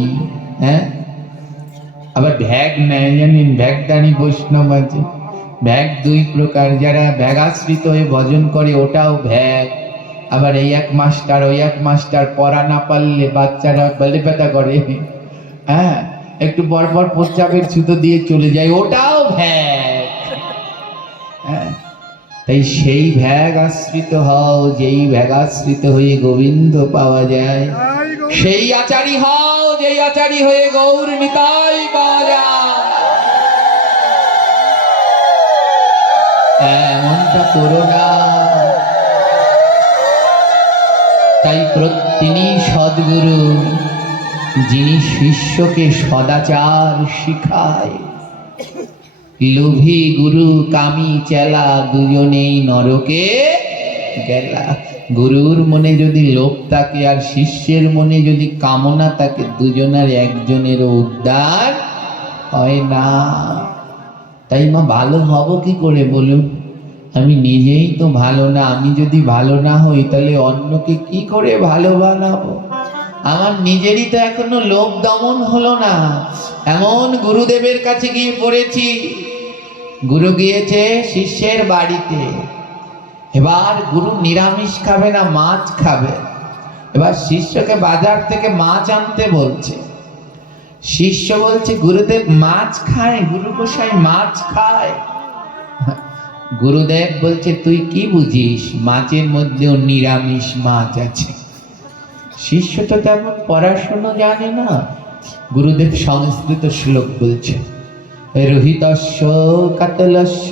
হ্যাঁ, আবার ভ্যাগ নেয় জানেন, ভ্যাগদানি বৈষ্ণব আছে। ভ্যাগ দুই প্রকার, যারা ভ্যাগাশ্রিত হয়ে ভজন করে ওটাও ভ্যাগ, আবার এই এক মাস্টার ওই এক মাস্টার, পড়া না পারলে বাচ্চারা বলে ব্যথা করে। হ্যাঁ, একটু পরপর প্রস্রাবের ছুতো দিয়ে চলে যায়, ওটাও ভ্যাগ। হ্যাঁ, তাই সেই ভ্যাগ আশ্রিত হও, যেই ভ্যাগ আশ্রিত হয়ে গোবিন্দ পাওয়া যায়। সেই আচারী হও, যেই আচারী হয়ে গৌর নিতাই পাওয়া যায়। এমনটা করো না। তাই তিনি সদ্গুরু, যিনি শিষ্যকে সদাচার শিখায়। লোভী গুরু কামি চেলা দুজনেই নরকে গেলা। গুরুর মনে যদি লোভ থাকে আর শিষ্যের মনে যদি কামনা থাকে, দুজনের একজনের উদ্ধার হয় না। তাই মা ভালো হব কি করে বলুন? আমি নিজেই তো ভালো না, আমি যদি ভালো না হই তাহলে অন্যকে কি করে ভালো বানাবো? আমার নিজেরই তো এখনো লোভ দমন হলো না। এমন গুরুদেবের কাছে গিয়ে পড়েছি, গুরু গিয়েছে শিষ্যের বাড়িতে, এবার গুরু নিরামিষ খাবে না, মাছ খাবে। এবার শিষ্যকে বাজার থেকে মাছ আনতে বলছে। শিষ্য বলছে গুরুদেব মাছ খায়, গুরু গোসাই মাছ খায়। গুরুদেব বলছে তুই কি বুঝিস, মাছের মধ্যেও নিরামিষ মাছ আছে। শিষ্য তো তেমন পড়াশুনো জানে না। গুরুদেব সংস্কৃত শ্লোক বলছে, রোহিতস্য কাতলস্য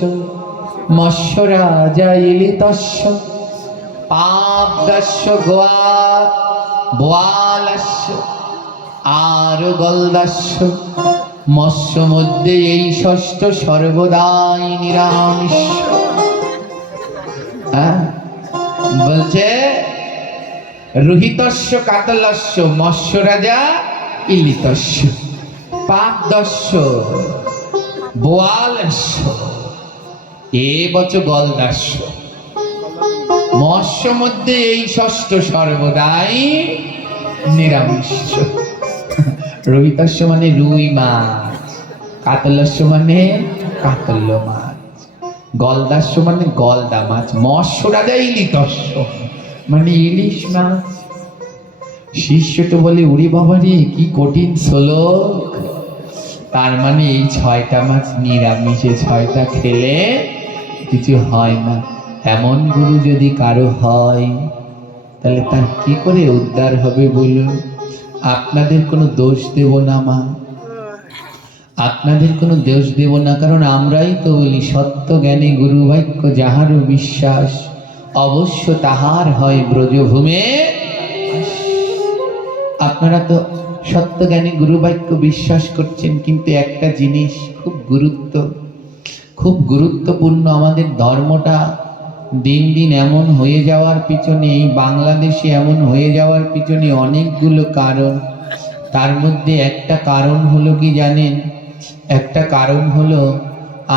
মৎস্য রাজা ইলিতস্য পাবদস্য বোয়ালস্য আর গলদাস্য মৎস্য মধ্যে এই ষষ্ঠ সর্বদাই নিরামিষ। বলছে রোহিতস্য কাতলস্য মৎস্য রাজা ইলিতস্য পাবদস্য বোয়ালস্য এবচ গলদাস্য। মৎস্য মধ্যে এই ষষ্ঠ সর্বদাই নিরামিষ। রোহিতস্য মানে রুই মাছ, কাতলস্য মানে কাতল্য মাছ, গলদাস্য মানে গলদা মাছ, মৎস্য রাজা ইলিতস্য মানে ইলিশ মাছ। শিষ্য তো বলে উড়ি বাবারে কি কঠিন শ্লোক, তার মানে এই 6টা মাছ নিরামিষে 6টা খেলে কিছু হয় না। এমন গুরু যদি কারো হয় তাহলে তার কি করে উদ্ধার হবে বলুন? আপনাদের কোনো দোষ দেব না মা, আপনাদের কোনো দোষ দেব না, কারণ আমরাই তো বলি সত্য জ্ঞানী গুরু বাক্য যাহারও বিশ্বাস অবশ্য তাহার হয় ব্রজভূমে। আপনারা তো সত্য জ্ঞানী গুরু বাক্য বিশ্বাস করছেন, কিন্তু একটা জিনিস খুব গুরুত্বপূর্ণ, আমাদের ধর্মটা দিন দিন এমন হয়ে যাওয়ার পিছনে, এই বাংলাদেশে এমন হয়ে যাওয়ার পিছনে অনেকগুলো কারণ। তার মধ্যে একটা কারণ হলো কি জানেন? একটা কারণ হলো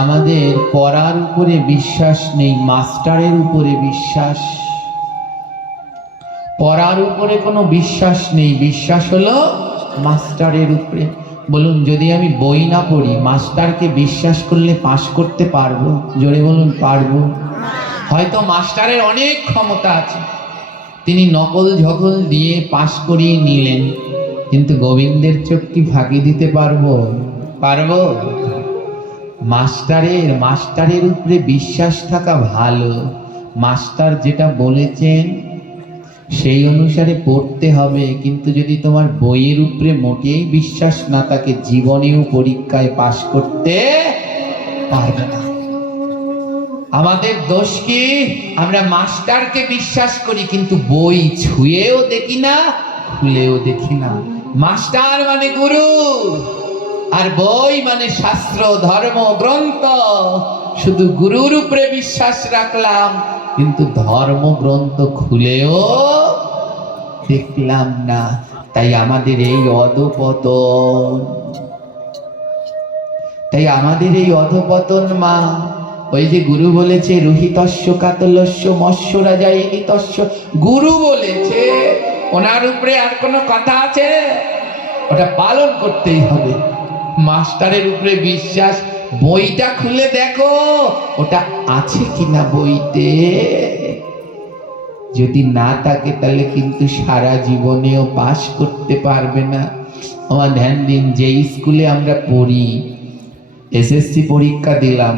আমাদের পড়ার উপরে বিশ্বাস নেই, মাস্টারের উপরে বিশ্বাস। পড়ার উপরে কোনো বিশ্বাস নেই, বিশ্বাস হলো মাস্টারের উপরে। বলুন, যদি আমি বই না পড়ি মাস্টারকে বিশ্বাস করলে পাস করতে পারবো? জোরে বলুন, পারবো? হয়তো মাস্টারের অনেক ক্ষমতা আছে, তিনি নকল ঝকল দিয়ে পাস করিয়ে নিলেন, কিন্তু গোবিন্দের চোখ কি ফাঁকি দিতে পারবো? পারবো? মাস্টারের উপরে বিশ্বাস থাকা ভালো। মাস্টার যেটা বলেছেন সেই অনুসারে পড়তে হবে, কিন্তু যদি তোমার বইয়ের উপরে মোটেই বিশ্বাস না থাকে, জীবনেও পরীক্ষায় পাস করতে পারবে না। আমাদের দোষ কি? আমরা মাস্টারকে বিশ্বাস করি কিন্তু বই ছুঁয়েও দেখি না, খুলেও দেখি না। মাস্টার মানে গুরু, আর বই মানে শাস্ত্র ধর্ম গ্রন্থ। শুধু গুরুর উপরে বিশ্বাস রাখলাম কিন্তু ধর্মগ্রন্থ খুলেও দেখলাম না। তাই আমাদের এই অধপতন, মা। ওই যে গুরু বলেছে রোহিতস্য কাতলস্য মৎস্য রাজা ইলিতস্য, গুরু বলেছে, ওনার উপরে আর কোনো কথা আছে? ওটা পালন করতেই হবে। মাস্টারের উপরে বিশ্বাস, বইটা খুলে দেখো ওটা আছে কিনা বইতে। যদি না থাকে তাহলে কিন্তু সারা জীবনেও পাস করতে পারবে না। আমার ধ্যান দিন, যে স্কুলে আমরা পড়ি, এসএসসি পরীক্ষা দিলাম,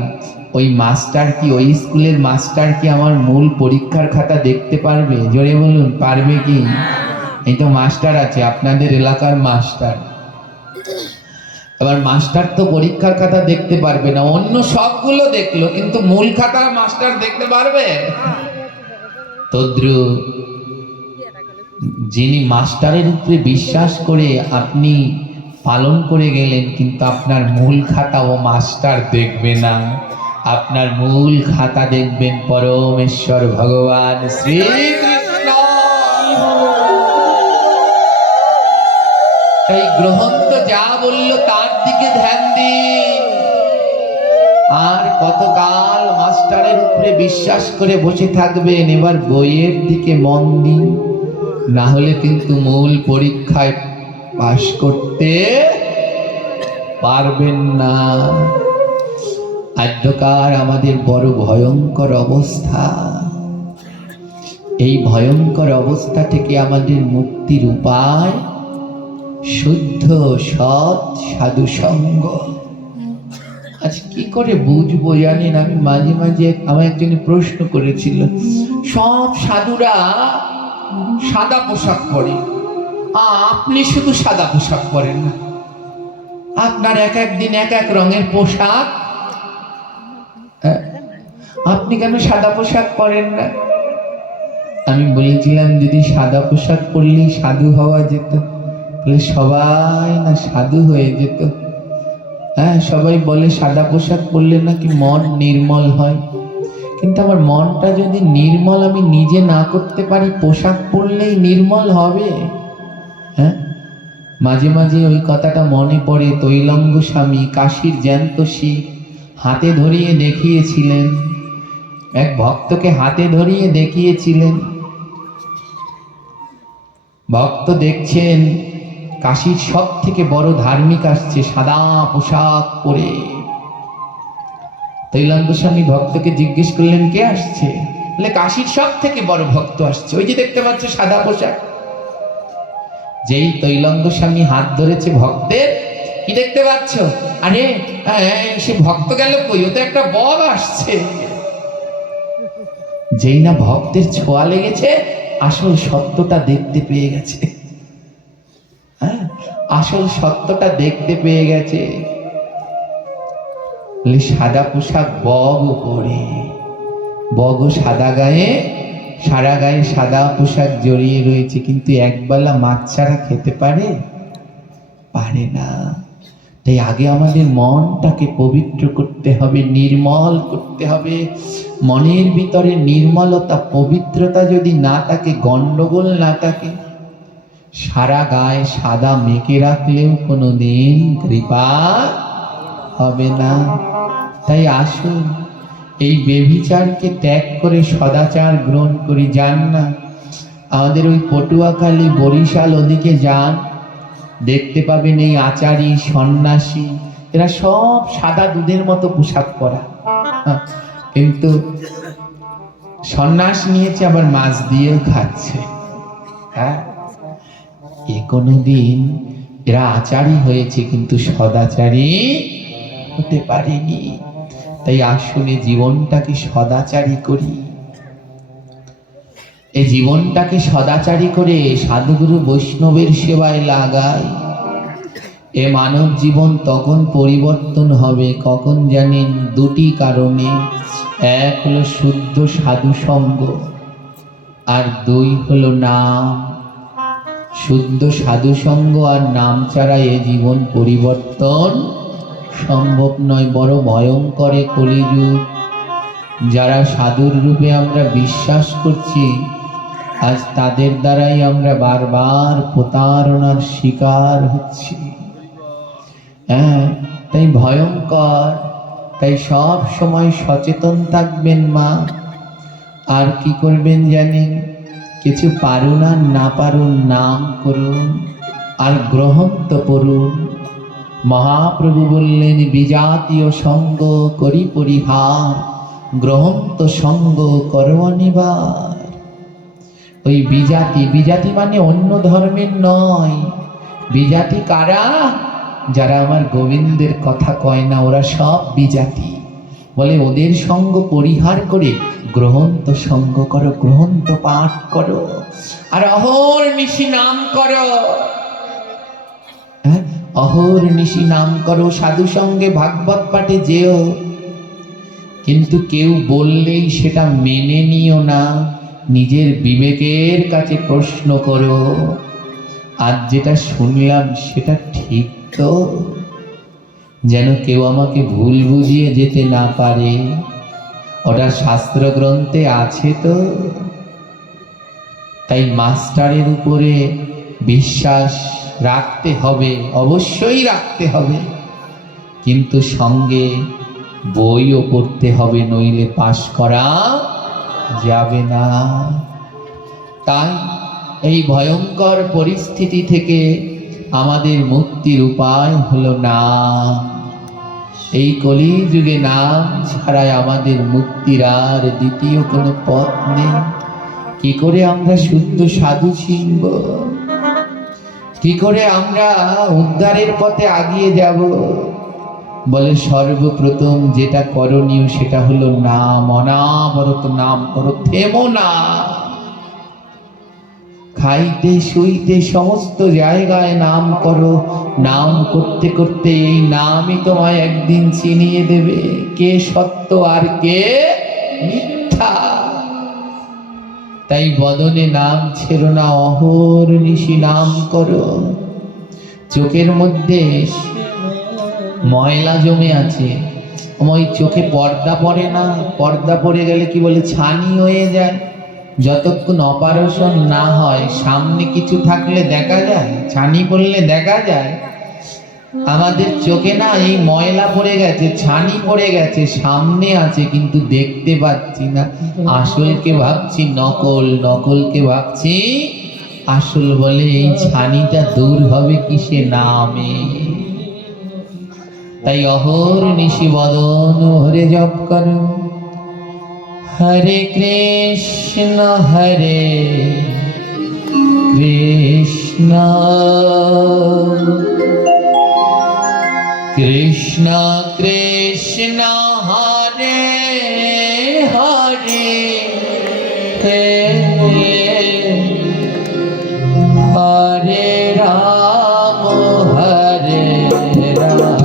ওই মাস্টার কি, ওই স্কুলের মাস্টার কি আমার মূল পরীক্ষার খাতা দেখতে পারবে? জোরে বলুন, পারবে কি? এই তো মাস্টার আছে, আপনাদের এলাকার মাস্টার। এবার মাস্টার তো পরীক্ষার খাতা দেখতে পারবে না, অন্য সবগুলো দেখলো, কিন্তু মূল খাতা মাস্টার দেখতে পারবে? তদ্রুপ যিনি মাস্টারের উপরে বিশ্বাস করে আপনি পালন করে গেলেন, কিন্তু আপনার মূল খাতা ও মাস্টার দেখবে না, আপনার মূল খাতা দেখবেন পরমেশ্বর ভগবান শ্রীকৃষ্ণ। তাই গ্রন্থ যা বললো তার দিকে ধ্যান দিন। আর কতকাল মাস্টারের উপরে বিশ্বাস করে বসে থাকবেন? এবার বইয়ের দিকে মন দিন, না হলে কিন্তু মূল পরীক্ষায় পাশ করতে পারবেন না। আদ্যকার আমাদের বড় ভয়ঙ্কর অবস্থা। এই ভয়ঙ্কর অবস্থা থেকে আমাদের মুক্তির উপায় শুদ্ধ সৎ সাধু সঙ্গ। আজ কি করে বুঝবো জানেন, আমি মাঝে মাঝে আমার একজন প্রশ্ন করেছিল, সব সাধুরা সাদা পোশাক পরে, আপনি শুধু সাদা পোশাক পরেন না, আপনার এক এক দিন এক এক রঙের পোশাক, আপনি কেন সাদা পোশাক পরেন না? আমি বলেছিলাম যদি সাদা পোশাক পরলেই সাধু হওয়া যেত তাহলে সবাই না সাধু হয়ে যেত। হ্যাঁ, সবাই বলে সাদা পোশাক পরলে নাকি মন নির্মল হয়, কিন্তু আমার মনটা যদি নির্মল আমি নিজে না করতে পারি, পোশাক পরলেই নির্মল হবে? হ্যাঁ, মাঝে মাঝে ওই কথাটা মনে পড়ে। তৈলঙ্গ স্বামী কাশীর জ্যান্ত শিব হাতে ধরিয়ে দেখিয়েছিলেন, এক ভক্তকে হাতে ধরিয়ে দেখিয়েছিলেন। ভক্ত দেখছেন কাশীর সব থেকে বড় ধার্মিক আসছে সাদা পোশাক পরে। তৈলঙ্গ স্বামী ভক্তকে জিজ্ঞেস করলেন কে আসছে? বলে কাশীর সব থেকে বড় ভক্ত আসছে, ওই যে দেখতে পাচ্ছ সাদা পোশাক। যেই তৈলঙ্গ স্বামী হাত ধরেছে ভক্তের, কি দেখতে পাচ্ছ? আরে সে ভক্ত গেল কই, ও তো একটা বর আসছে। যেই না ভক্তের ছোঁয়া লেগেছে, আসল সত্যটা দেখতে পেয়ে গেছে। হ্যাঁ, আসল সত্যটা দেখতে পেয়ে গেছে। সাদা পোশাক বগ পরে, বগ সাদা গায়ে, সারা গায়ে সাদা পোশাক জড়িয়ে রয়েছে, কিন্তু একবেলা মাছ ছাড়া খেতে পারে? পারে না। তাই আগে আমাদের মনটাকে পবিত্র করতে হবে, নির্মল করতে হবে। মনের ভিতরে নির্মলতা পবিত্রতা যদি না থাকে, গন্ডগোল না থাকে, সারা গায়ে সাদা মেখে রাখলেও কোনোদিন কৃপা হবে না। তাই আসুন এই বেভিচারকে ত্যাগ করে সদাচার গ্রহণ করি। যান না আমাদের ওই পটুয়াখালী বরিশাল ওদিকে যান, দেখতে পাবেন এই আচারী সন্ন্যাসী এরা সব সাদা দুধের মতো পোশাক পরা, কিন্তু সন্ন্যাস নিয়েছে আবার মাছ দিয়েও খাচ্ছে। হ্যাঁ, এ কোনোদিন এরা আচারী হয়েছে কিন্তু সদাচারী হতে পারেনি। তাই আসলে জীবনটাকে সদাচারী করি, এই জীবনটাকে সদাচারী করে সাধুগুরু বৈষ্ণবের সেবায় লাগাই। এ মানব জীবন তখন পরিবর্তন হবে কখন জানেন? দুটি কারণে। এক হলো শুদ্ধ সাধু সঙ্গ, আর দুই হলো নাম। শুদ্ধ সাধু সঙ্গ আর নাম ছাড়া এ জীবন পরিবর্তন সম্ভব নয়। বড় ভয়ঙ্কর কলিযুগ। যারা সাধুর রূপে আমরা বিশ্বাস করছি, আজ তাদের দ্বারাই আমরা বারবার প্রতারণার শিকার হচ্ছি। হ্যাঁ, তাই ভয়ঙ্কর। তাই সব সময় সচেতন থাকবেন মা। আর কি করবেন জানেন? কিছু পারুন আর না পারুন, নাম করুন আর গ্রহণ তো করুন। মহাপ্রভু বললেন বিজাতীয় সঙ্গ করি পরিহার, গ্রহন্ত সঙ্গ করো অনিবার। ওই বিজাতি, বিজাতি মানে অন্য ধর্মের নয়। বিজাতি কারা? যারা আমার গোবিন্দের কথা কয় না, ওরা সব বিজাতি। বলে ওদের সঙ্গ পরিহার করে গ্রহন্ত সঙ্গ করো, গ্রহন্ত পাঠ করো আর অহর্নিশি নাম করো। হ্যাঁ, অহর্নিশি নাম করো, সাধু সঙ্গে ভাগবত পাঠে যেও, কিন্তু কেউ বললেই সেটা মেনে নিও না। নিজের বিবেকের কাছে প্রশ্ন করো, আজ যেটা শুনলাম সেটা ঠিক তো? যেন কেউ আমাকে ভুল বুঝিয়ে যেতে না পারে। ওটা শাস্ত্র গ্রন্থে আছে তো? তাই মাস্টারের উপরে বিশ্বাস রাখতে হবে, অবশ্যই রাখতে হবে, কিন্তু সঙ্গে বইও পড়তে হবে, নইলে পাশ করা যাবে না। তাই এই ভয়ঙ্কর পরিস্থিতি থেকে আমাদের মুক্তির উপায় হলো নাম। এই কলিযুগে নাম ছাড়া আমাদের মুক্তির আর দ্বিতীয় কোনো পথ নেই। কি করে আমরা শুদ্ধ সাধু চিনব? কি করে আমরা উদ্ধারের পথে আগিয়ে যাব? বলে সর্বপ্রথম যেটা করণীয় সেটা হলো নাম, অনাবরত নাম করো, থেমো না। খাইতে শুইতে সমস্ত জায়গায় নাম করো। নাম করতে করতে এই নামই তোমায় একদিন চিনিয়ে দেবে কে সত্য আর কে মিথ্যা। তাই বদনে নাম ছেড়ো না, অহর্নিশি নাম করো। চোখের মধ্যে ময়লা জমে আছে, ওই চোখে পর্দা পড়ে না, পর্দা পড়ে গেলে কি বলে ছানি হয়ে যায়। যতক্ষণ অপারেশন না হয় সামনে কিছু থাকলে দেখা যায়, ছানি পড়লে দেখা যায়। আমাদের চোখে না এই ময়লা পড়ে গেছে, ছানি পড়ে গেছে, সামনে আছে কিন্তু দেখতে পাচ্ছি না। আসলকে ভাবছি নকল, নকলকে ভাবছি আসল। বলে এই ছানিটা দূর হবে কিসে? নামে। তাই অহর্নিশি বদন ভরে জপ করো। হরে কৃষ্ণ কৃষ্ণ কৃষ্ণ কৃষ্ণ হরে হরে হরে রাম হরে রাম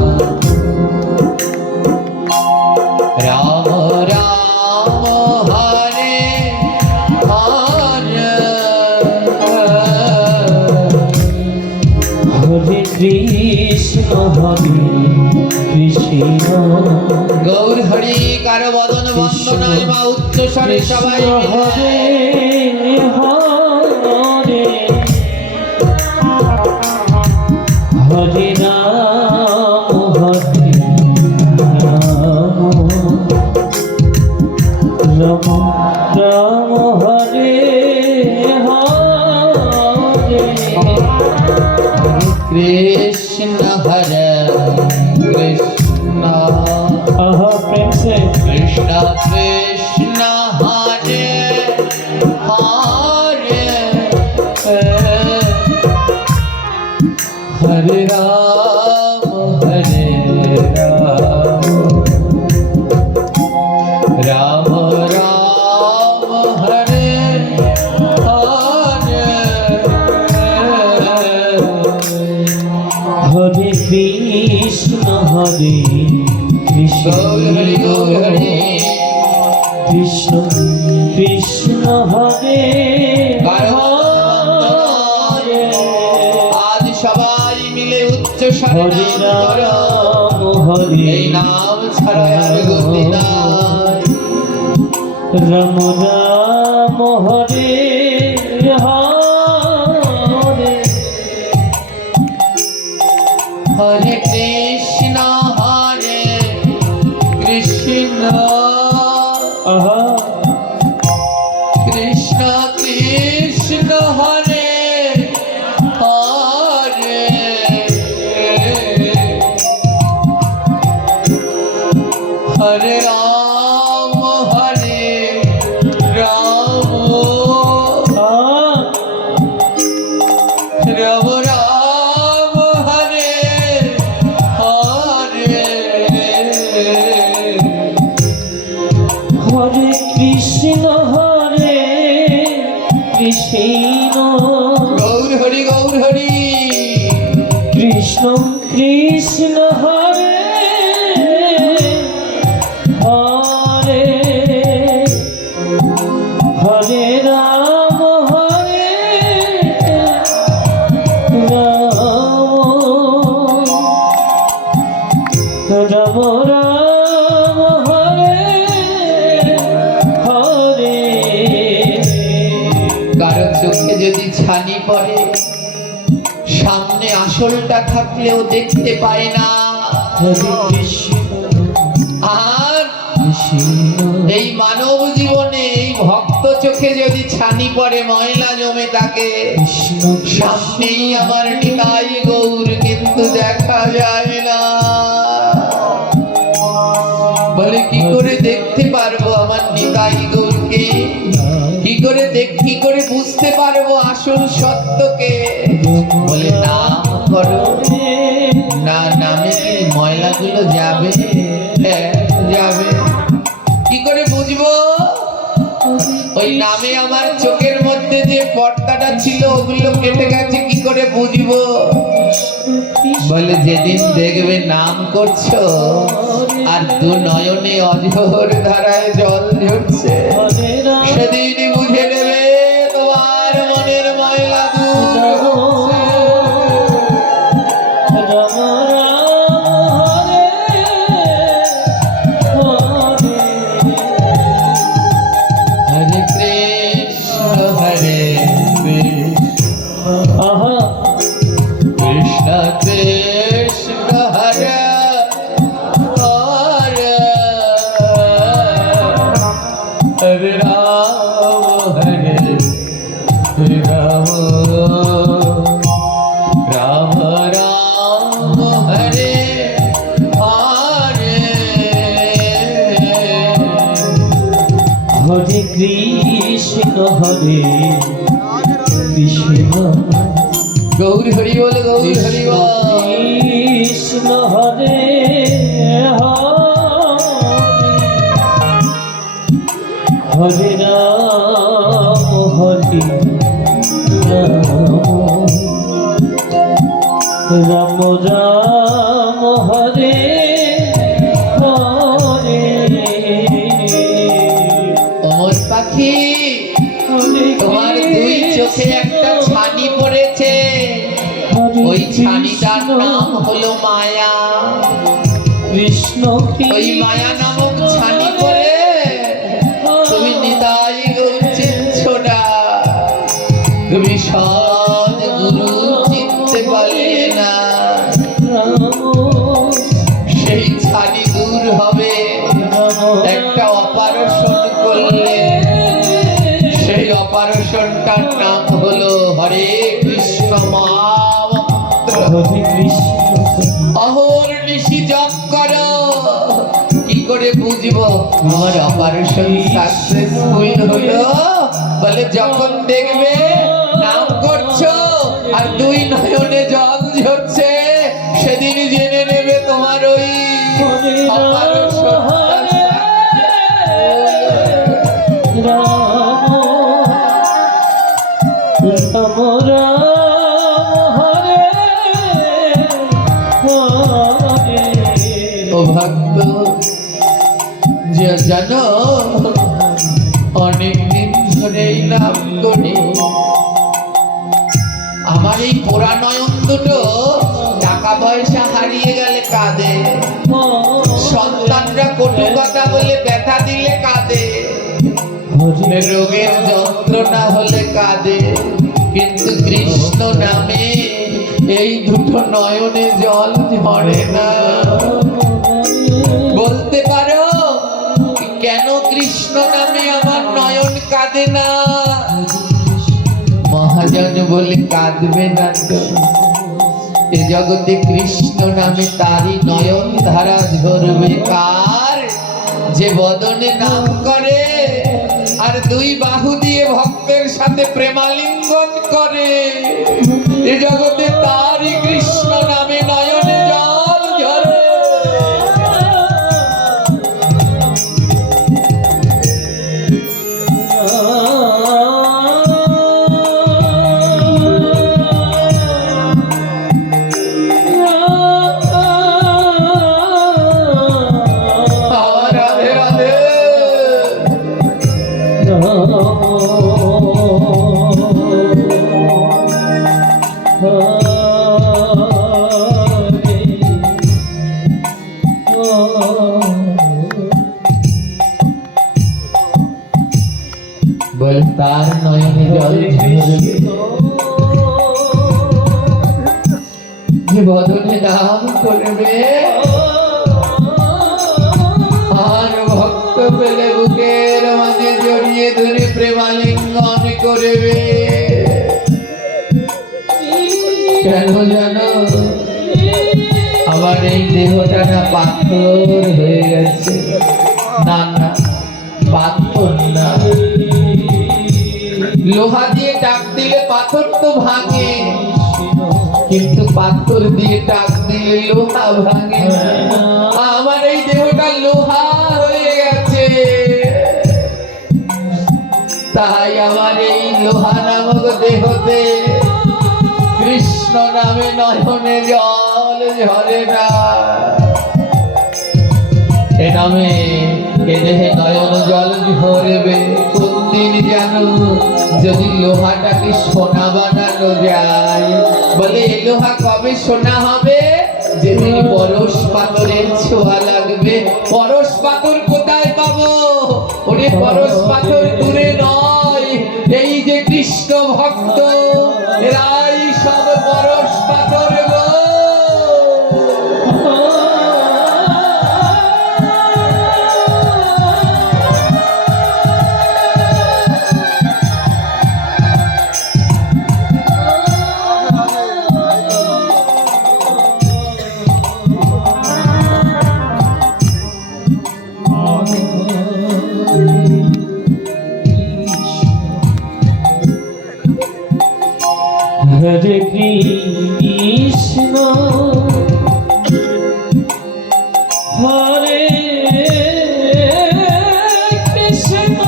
রাম রাম হরে হরে হরে কৃষ্ণ কৃষ্ণ। গৌর হরি কারো বদন বন্দনায় মা উচ্চ স্বরে সবাই হরে হরে হরে রাম হরে রাম রাম রাম হরে হরে কৃষ্ণ হরে কৃষ্ণ प्रेम से কৃষ্ণ কৃষ্ণ হরে হরে হরে রাম হরে রাম রাম রাম হরে হরে हरे कृष्ण গৌর হরি গৌর হরি कृष्ण कृष्ण हरे हरे আজ সবাই মিলে উচ্চ हरे স্বরে নাম করো। राम हरे এই নাম ছাড়া আর গতি নাই। राम राम हरे हरे হরে কৃষ্ণ হরে কৃষ্ণ কৃষ্ণ কৃষ্ণ হরে হরে হরে রাম হরে রাম রাম রাম হরে হরে हरे कृष्ण कृष्ण গৌর হরি গৌর হরি कृष्ण कृष्ण हरे हरे हरे राम हरे राम राम राम हरे हरे কারো চোখে যদি ছানি পড়ে সামনে আসলটা থাকলেও দেখতে পায় না। हरे कृष्ण আর कृष्ण এই মানব জীবনে এই ভক্ত চোখে যদি ছানি পড়ে, ময়লা জমে থাকে, कृष्ण সামনেই আমার নিতাই গৌর কিন্তু দেখা যায় না। বলে কি করে দেখতে পারবো আমার নিতাই গৌরকে? কি কি করে বুঝতে পারবো আসল সত্যকে? বলে নাম করো, না নামে কি ময়লাগুলো যাবে? হ্যাঁ, যাবে। কি করে বুঝবো? ওই নামে আমার চোখের মধ্যে যে পর্দাটা ছিল ওগুলো কেটে গেছে, কি করে বুঝবো? বলে যেদিন দেখবে নাম করছো আর দু নয়নে অঝোর ধারায় জল ঝরছে, সেদিন বুঝে নেবে তোমার মনের ময়লা দূর হচ্ছে। হরে কৃষ্ণ হরে কৃষ্ণ কৃষ্ণ হরে হরে, হরে রাম হরে রাম, রাম রাম হরে হরে। হরে কৃষ্ণ হরে কৃষ্ণ, গৌর হরি বল, গৌর হরি বল। কৃষ্ণ হরে হরে রাম হরে রাম, রাম রাম হরে হরে। অমর পাখি, তোমার দুই চোখে একটা ছানি পড়েছে, ওই ছানিটার নাম হলো মায়া। কৃষ্ণ ওই মায়া নামক ছানি পড়ে তুমি নিতাই গৌর চিনছ না, তুমি সৎ গুরু চিনতে পারলে না। সেই ছানি দূর হবে একটা অপারেশন করলে, সেই অপারেশনটার নাম হলো হরে কৃষ্ণ মহামন্ত্র। হরে কৃষ্ণ অহর নিশি জপ করো। কি করে বুঝবো আমার অপারেশন সাকসেসফুল হলো? বলে যখন দেখবে নাম করছো আর দুই নয়নে জল ঝরছে, সেদিন জেনে নেবে তোমার ওই অপারেশন। রাম রাম হরে হরে। ও ভক্ত, যে জানো অনেকদিন ধরেই নাম করি, আমার এই পোড়া নয়ন দুটো টাকা পয়সা হারিয়ে গেলে কাঁদে, সন্তানরা কটু কথা বলে ব্যথা দিলে কাঁদে, রোগের যন্ত্রণা হলে কাঁদে, কিন্তু কৃষ্ণ নামে এই দুটো নয়নে জল ঝরে না। বলতে পারো কেন কৃষ্ণ নামে আমার নয়ন কাঁদে না? মহাজন বলে কাঁদবে না তো, এ জগতে কৃষ্ণ নামে তারই নয়ন ধারা ঝরবে। কার? যে বদনে নাম করে আর দুই বাহু দিয়ে ভক্তের সাথে প্রেমালিঙ্গন করে, এ জগতে তারই কৃষ্ণ নামে নয়নে জল ঝরে। রাধে রাধে। বল তার নয়নে জল ঝরবে, যে বদনে নাম করবে আর ভক্ত পেলে বুকের মাঝে জড়িয়ে ধরে প্রেমালিঙ্গন করবে। কেন জানো? আমার এই দেহটা না পাথর হয়ে গেছে। না না, পাথর না, লোহা দিয়ে টাক দিলে পাথর তো ভাঙে, কিন্তু পাথর দিয়ে টাক দিলে লোহা ভাঙে না। আমার এই দেহটা লোহা হয়ে গেছে, তাই আমার এই লোহা নামক দেহতে কৃষ্ণ নামে নয়নে জল ঝরে না। এ নামে এ দেহে নয়ন জল ঝরবে কোনদিন জানো, যদি লোহাটাকে সোনা বানানো যায়। বলে এই লোহা কবে সোনা হবে? যেদিন পরশ পাথরের ছোঁয়া লাগবে। পরশ পাথর কোথায় পাবো? ওরে পরশ পাথর দূরে নয়, এই যে কৃষ্ণ ভক্ত এরাই সব পরশ পাথর গো। হরে কৃষ্ণ হরে কৃষ্ণ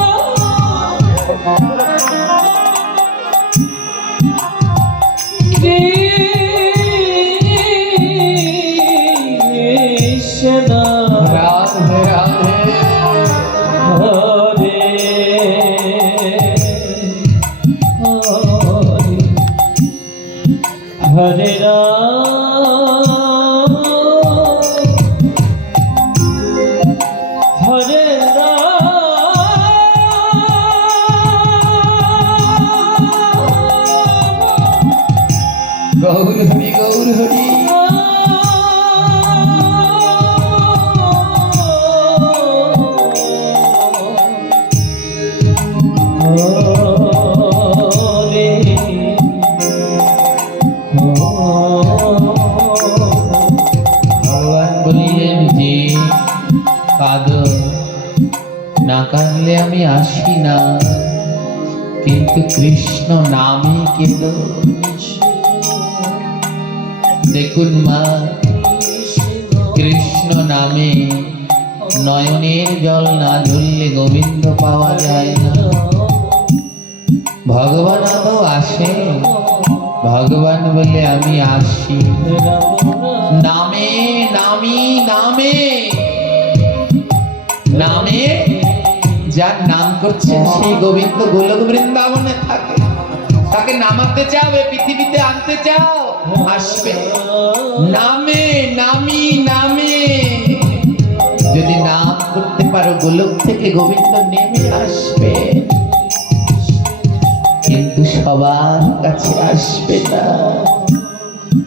কৃষ্ণ রাধে রাধে হরে হরে রাম হরে রাম গৌর হরি গৌর হরি। ভগবান বলিলেন যে কাঁদো না, কাঁদলে আমি আসি না, কিন্তু কৃষ্ণ নামে কেঁদো। দেখুন মা, কৃষ্ণ নামে নয়নের জল না ঝরলে গোবিন্দ পাওয়া যায় না। ভগবান আদৌ আসে? ভগবান বলে আমি আসি নামে, নামি নামে। নামে যার নাম করছেন সেই গোবিন্দ গোলক বৃন্দাবনে থাকে। তাকে নামাতে চাও, এ পৃথিবীতে আনতে চাও, আসবে। নামে নামি নামে যদি নাম করতে পারো, গোলক থেকে গোবিন্দ নেমে আসবে, কিন্তু সবার কাছে আসবে না।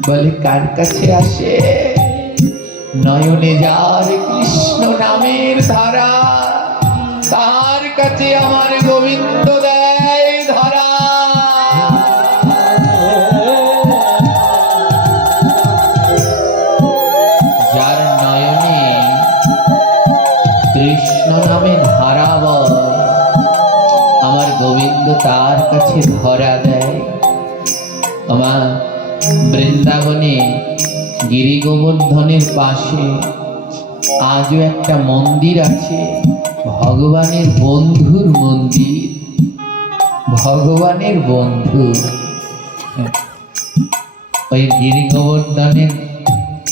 বলে কার কাছে আসে? নয়নে যার কৃষ্ণ নামের ধারা, তার কাছে আমার গোবিন্দ দেয় ধরা। যার নয়নে কৃষ্ণ নামে ধারা বয়, আমার গোবিন্দ তার কাছে ধরা দেয়। আমার বৃন্দাবনে গিরি গোবর্ধনের পাশে আজও একটা মন্দির আছে, ভগবানের বন্ধুর মন্দির। ভগবানের বন্ধু ওই গিরি গোবর্ধনের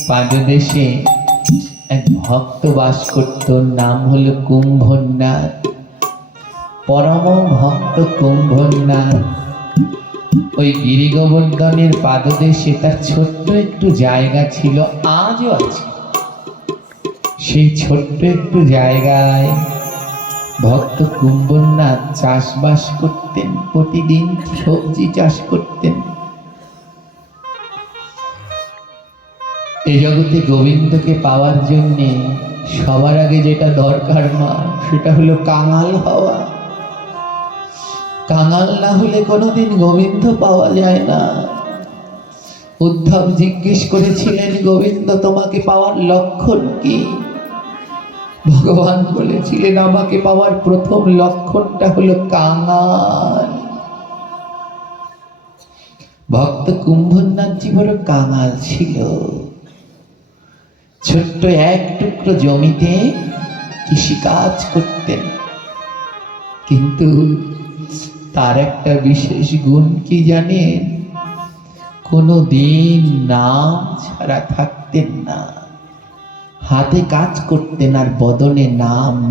পাদদেশে এক ভক্ত বাস করত, নাম হলো কুম্ভনাথ। পরম ভক্ত কুম্ভনাথ ওই গিরি গোবর্ধনের পাদদেশে তার ছোট্ট একটু জায়গা ছিল, আজও আছে। সেই ছোট্ট একটু জায়গায় ভক্ত কুম্ভনাথ চাষবাস করতেন, প্রতিদিন সবজি চাষ করতেন। এই জগতে গোবিন্দকে পাওয়ার জন্যে সবার আগে যেটা দরকার মা, সেটা হলো কাঙাল হওয়া। কাঙাল না হলে কোনোদিন গোবিন্দ পাওয়া যায় না। উদ্ধব জিজ্ঞেস করেছিলেন, গোবিন্দ তোমাকে পাওয়ার লক্ষণ কি? ভগবান বলেছিলেন, আমাকে পাওয়ার প্রথম লক্ষণটা হলো কাঙাল। ভক্ত কুম্ভনাথজি বড় কাঙাল ছিল। ছোট্ট এক টুকরো জমিতে কৃষিকাজ করতেন, কিন্তু তার একটা বিশেষ গুণ কি জানেন? কোনো দিন নাম ছাড়া থাকতেন না। হাতে কাজ করতেন আর বদনে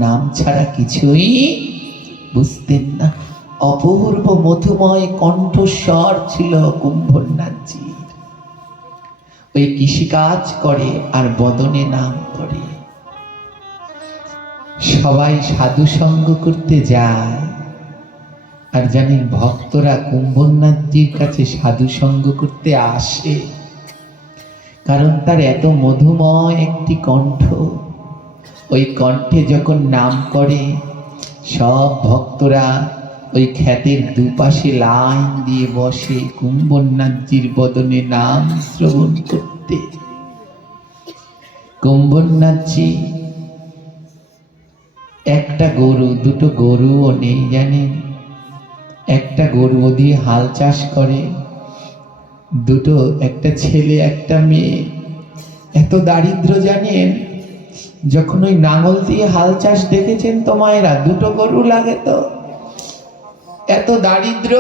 নাম ছাড়া কিছুই বুঝতেন না। অপূর্ব মধুময় কণ্ঠস্বর ছিল কুম্ভনাথজির। ওই কৃষিকাজ করে আর বদনে নাম করে। সবাই সাধু সঙ্গ করতে যায়, আর জানেন ভক্তরা কুম্ভনাথজির কাছে সাধু সঙ্গ করতে আসে, কারণ তার এত মধুময় একটি কণ্ঠ। ওই কণ্ঠে যখন নাম করে, সব ভক্তরা ওই ক্ষেতের দুপাশে লাইন দিয়ে বসে কুম্ভনাথজির বদনে নাম শ্রবণ করতে। কুম্ভনাথজি একটা গরু, দুটো গরুও নেই জানেন। একটা গরু দিয়ে হাল চাষ করে, দুটো, একটা ছেলে একটা মেয়ে। এত দারিদ্র জানেন, যখন ওই নাঙল দিয়ে হাল চাষ দেখেছেন তো মায়েরা, দুটো গরু লাগে তো। এত দারিদ্র,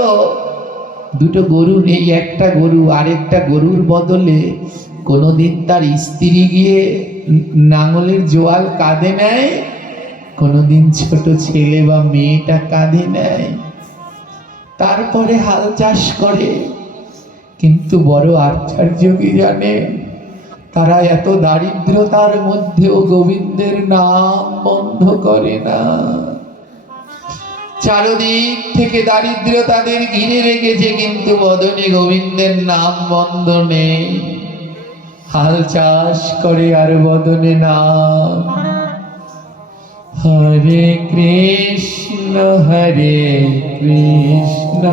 দুটো গরু নেই, একটা গরু। আরেকটা গরুর বদলে কোনোদিন তার স্ত্রী গিয়ে নাঙলের জোয়াল কাঁধে নেয়, কোনোদিন ছোট ছেলে বা মেয়েটা কাঁধে নেয়, তারপরে হাল চাষ করে। কিন্তু বড় আশ্চর্য কি জানেন? তারা এত দারিদ্রতার মধ্যেও গোবিন্দের নাম বন্ধ করে না। চারদিক থেকে দারিদ্র তাদের ঘিরে রেখেছে, কিন্তু বদনে গোবিন্দের নাম বন্ধ নেই। হাল চাষ করে আর বদনে নাম। হরে কৃষ্ণ হরে কৃষ্ণ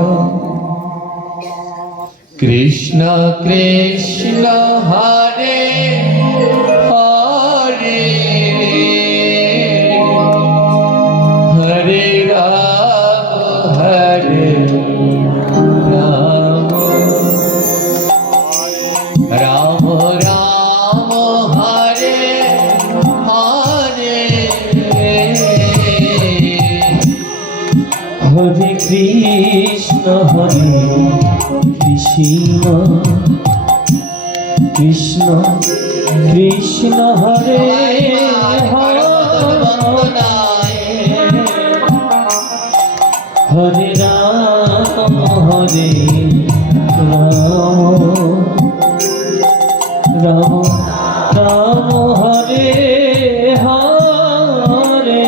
কৃষ্ণ কৃষ্ণ হরে হরে, হরে রাম হরে রাম, রাম রাম হরে হরে, হরে কৃষ্ণ কৃষ্ণ কৃষ্ণ কৃষ্ণ হরে হরে, হরে রাম হরে রাম, রাম রাম হরে হরে।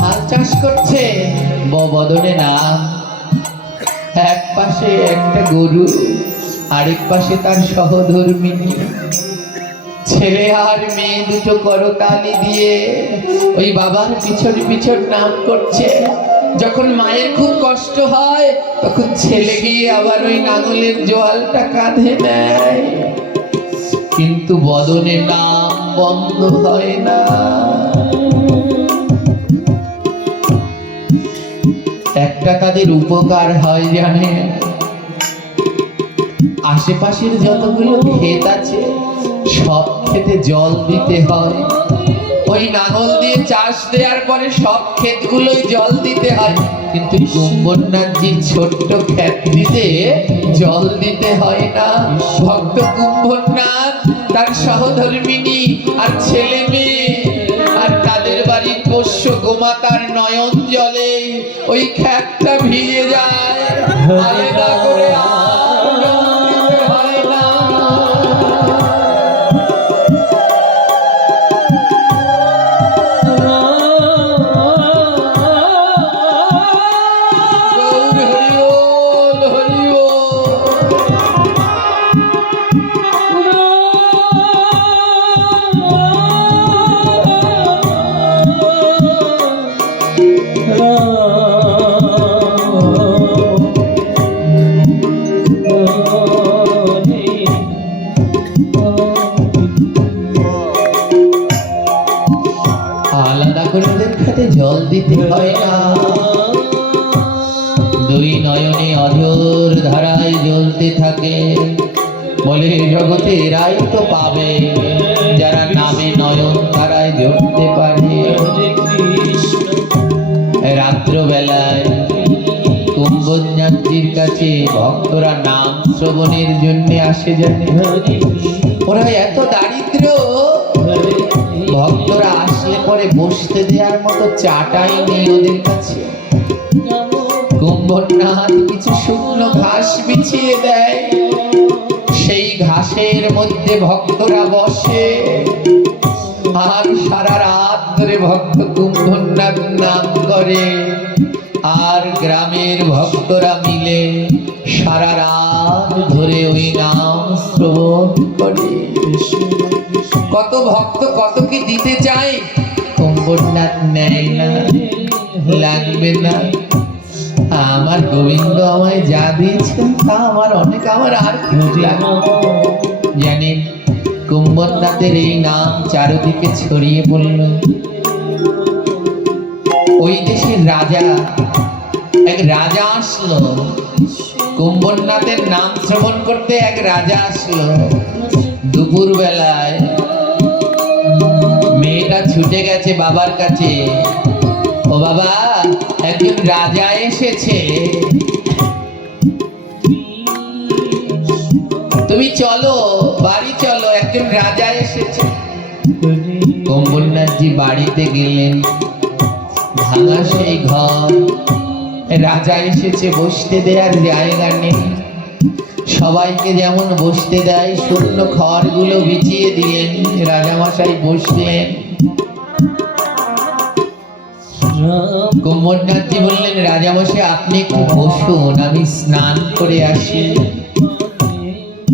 হাল চাষ করছে, বদনে নাম। এক পাশে একটা গরু, আরেক পাশে তার সহধর্মিনী। ছেলে আর মেয়ে দুটো করতালি দিয়ে ওই বাবার পিছন পিছন নাম করছে। যখন মায়ের খুব কষ্ট হয়, তখন ছেলে গিয়ে আবার ওই নাঙলের জোয়ালটা কাঁধে নেয়, কিন্তু বদনে নাম বন্ধ হয় না। একটা তাদের উপকার হয় জানেন, আশেপাশের যতগুলো ক্ষেত আছে সব ক্ষেতে জল দিতে হয়। ওই নাঙল দিয়ে চাষ দেওয়ার পরে সব ক্ষেতগুলোই জল দিতে হয়, কিন্তু কুম্ভনাথজির ছোট্ট ক্ষেত দিতে জল দিতে হয় না। ভক্ত কুম্ভনাথ, তার সহধর্মিনী আর ছেলে মেয়ে আর তাদের বাড়ির পোষ্য গোমাতার নয়ন জলে ওই ক্ষেতটা ভিজে যায়। আলাদা করে আর জল দিতে হয় না। গৌর হরি বল, হরি আলাদা করে ওদের খেতে জল দিতে হয় না। দুই নয়নে অঝোর ধারায় জ্বলতে থাকে। বলে জগতে এরাই তো পাবে যারা নামে নয়ন ধারায় জ্বলতে পারে। হরে কৃষ্ণ রাত্রবেলায় কুম্ভজ্ঞানীর কাছে ভক্তরা নাম শ্রবণের জন্য আসে জানে। হরে ওরা এত দারিদ্র, হরে ভক্তরা আসলে পরে বসতে দেওয়ার মতো চাটাই নেই ওদের কাছে। কুম্ভনাথ কিছু শুকনো ঘাস বিছিয়ে দেয়, সেই ঘাসের মধ্যে ভক্তরা বসে আর সারা রাত ধরে ভক্ত কুম্ভনাথ নাম করে। আর গ্রামের ভক্তরা মিলে সারা রাত ধরে ওই নাম শ্রবণ করে। কত ভক্ত কত কি দিতে চায়, কুম্ভনাথ নেয় না, লাগবে না। আমার গোবিন্দ আমায় যা দিয়েছেন তা আমার অনেক, আমার আর কিছু লাগবে না। জানেন কুম্ভনাথের এই নাম চারিদিকে ছড়িয়ে পড়ল। ওই দেশের রাজা, এক রাজা আসলো কুম্ভনাথের নাম শ্রবণ করতে। এক রাজা আসলো দুপুর বেলায়, মেয়েটা ছুটে গেছে বাবার কাছে। ও বাবা, একজন রাজা এসেছে, তুমি চলো বাড়ি চলো, একজন রাজা এসেছে। কুম্ভনাথজি বাড়িতে গেলেন, ভাঙা সেই ঘর, রাজা এসেছে, বসতে দেওয়ার জায়গা নেই। সবাইকে যেমন বসতে দেয় শূন্য খড়গুলো বিছিয়ে দিলেন, রাজামশাই বসলেন। কুম্ভনাথজি বললেন, রাজামশাই আপনি একটু বসুন, আমি স্নান করে আসি।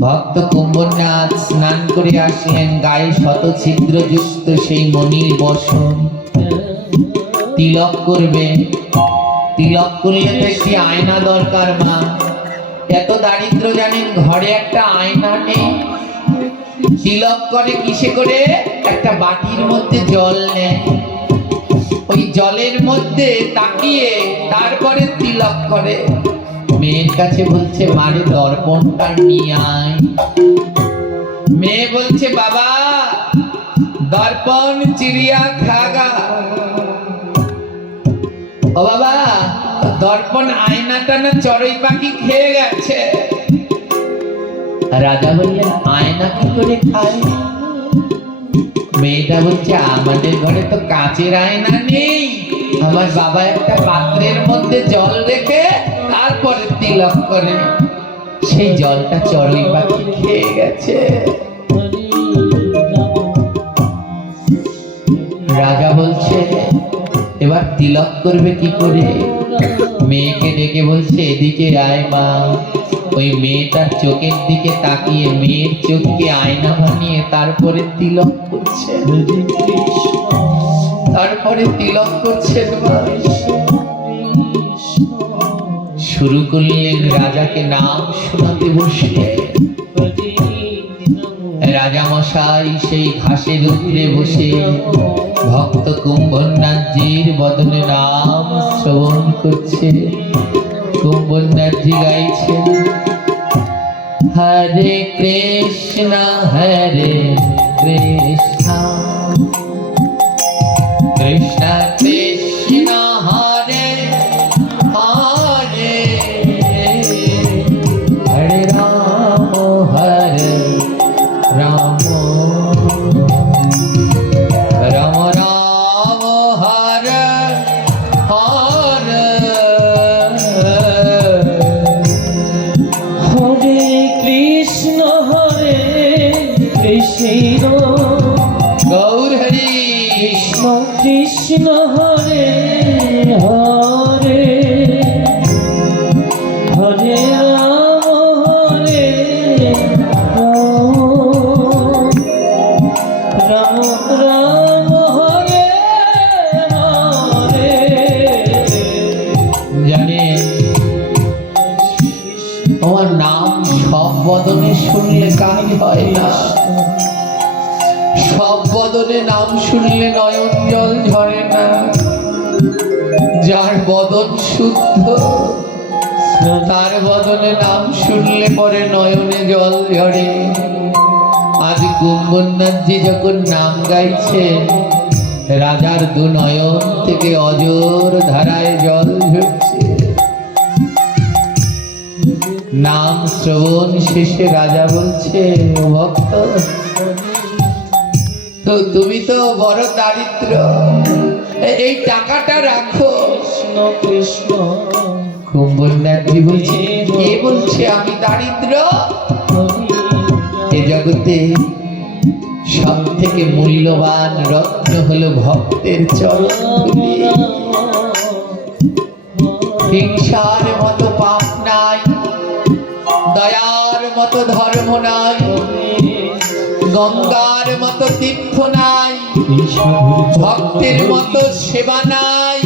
ভক্ত কুম্ভনাথ স্নান করে আসলেন, গায়ে শত ছিদ্রযুক্ত সেই মণির বসন। তিলক করবে, তিলক করলে তো একটি আয়না দরকার। মা এত দারিদ্র জানেন, ঘরে একটা আয়না নেই। তিলক করে কিসে করে, একটা বাটির মধ্যে জল নেয়, ওই জলের মধ্যে তাকিয়ে তারপরে তিলক করে। মেয়ের কাছে বলছে, মারে দর্পণটা নিয়ে আয়। মেয়ে বলছে, বাবা দর্পণ চিড়িয়া খাগা। ও বাবা, দর্পণ আয়নাটা না চড়ুই পাখি খেয়ে গেছে। রাজা বললেন, আয়না কি করে খায়? মেয়েটা বলছে, আমাদের ঘরে তো কাচের আয়না নেই, আমার বাবা একটা পাত্রের মধ্যে জল রেখে তারপরে তিলক করে, সেই জলটা চড়ুই পাখি খেয়ে গেছে। রাজা বলছে, এবার তিলক করবে কি করে? মেয়েকে ডেকে বলছে, এদিকে আয় মা। ওই মেয়েটার চোখের দিকে তাকিয়ে মেয়ের চোখকে আয়না বানিয়ে তারপরে তিলক করছে, তারপরে তিলক করছেন। শুরু করলেন রাজাকে নাম শোনাতে বসলে। রাজামশাই সেই ঘাসের উপরে বসে ভক্ত কুম্ভনাথজির বদনে নাম শ্রবণ করছে। কুম্ভনাথজি গাইছেন, হরে কৃষ্ণ কৃষ্ণ কৃষ্ণ কৃষ্ণ হরে হরে, হরে রাম রাম রাম রাম হরে হরে। হরে কৃষ্ণ গৌর হরি কৃষ্ণ কৃষ্ণ হরে হরে, হরে রাম হরে রাম, রাম রাম হরে হরে। জানেন আমার নাম সব বদনে শুনলে কাজ হয় না, সব বদনে নাম শুনলে নয়ন জল ঝরে না। যার বদন শুদ্ধ তার বদলে নাম শুনলে পরে নয়নে জল ঝরে। আজ কুম্ভনাথজি যখন নাম গাইছেন, রাজার দু নয়ন থেকে অজর ধারায় জল ঝরছে। নাম শ্রবণ শেষে রাজা বলছে, "ও ভক্ত, তো তুমি তো বড় দারিদ্র, এই টাকাটা রাখো।" কৃষ্ণ কৃষ্ণ কুম্ভনাথজি বলছে, "কে বলছে আমি দারিদ্র? এ জগতে সব থেকে মূল্যবান রত্ন হলো ভক্তের চরণ ধুলি। হিংসার মতো পাপ নাই, দয়ার মতো ধর্ম নাই, গঙ্গার মতো তীর্থ নাই, ভক্তের মতো সেবা নাই,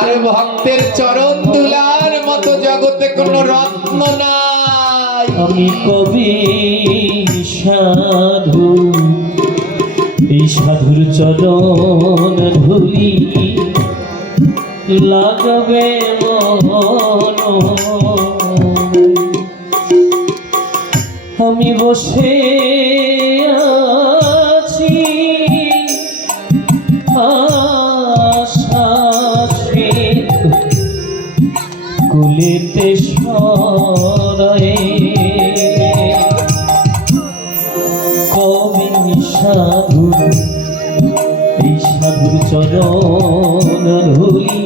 আর ভক্তের চরণ দুলার মতো জগতে কোনো রত্ন নাই। আমি কবি সাধু, এই সাধুর চরণ ধুলি লাগবে মন। আমি বসে আছি আশাসে কুলেতে সরায়ে, কবি সাধু এই সাধুর চরণ ধুলি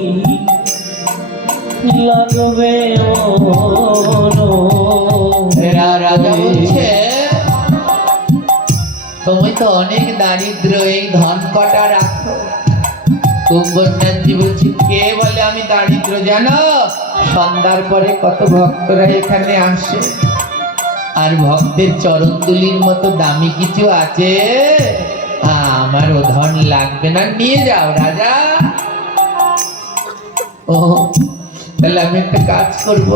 লাগবে মন। রাজা বলছে, তুমি তো অনেক দারিদ্র, এই ধন কটা রাখো। কুম্ভনাথজি বলছে, কে বলে আমি দারিদ্র জানো? সন্ধ্যার পরে কত ভক্তরা এখানে আসে, আর ভক্তের চরণদুলির মতো দামি কিছু আছে? আমার ও ধন লাগবে না, নিয়ে যাও রাজা। ও তাহলে আমি একটা কাজ করব।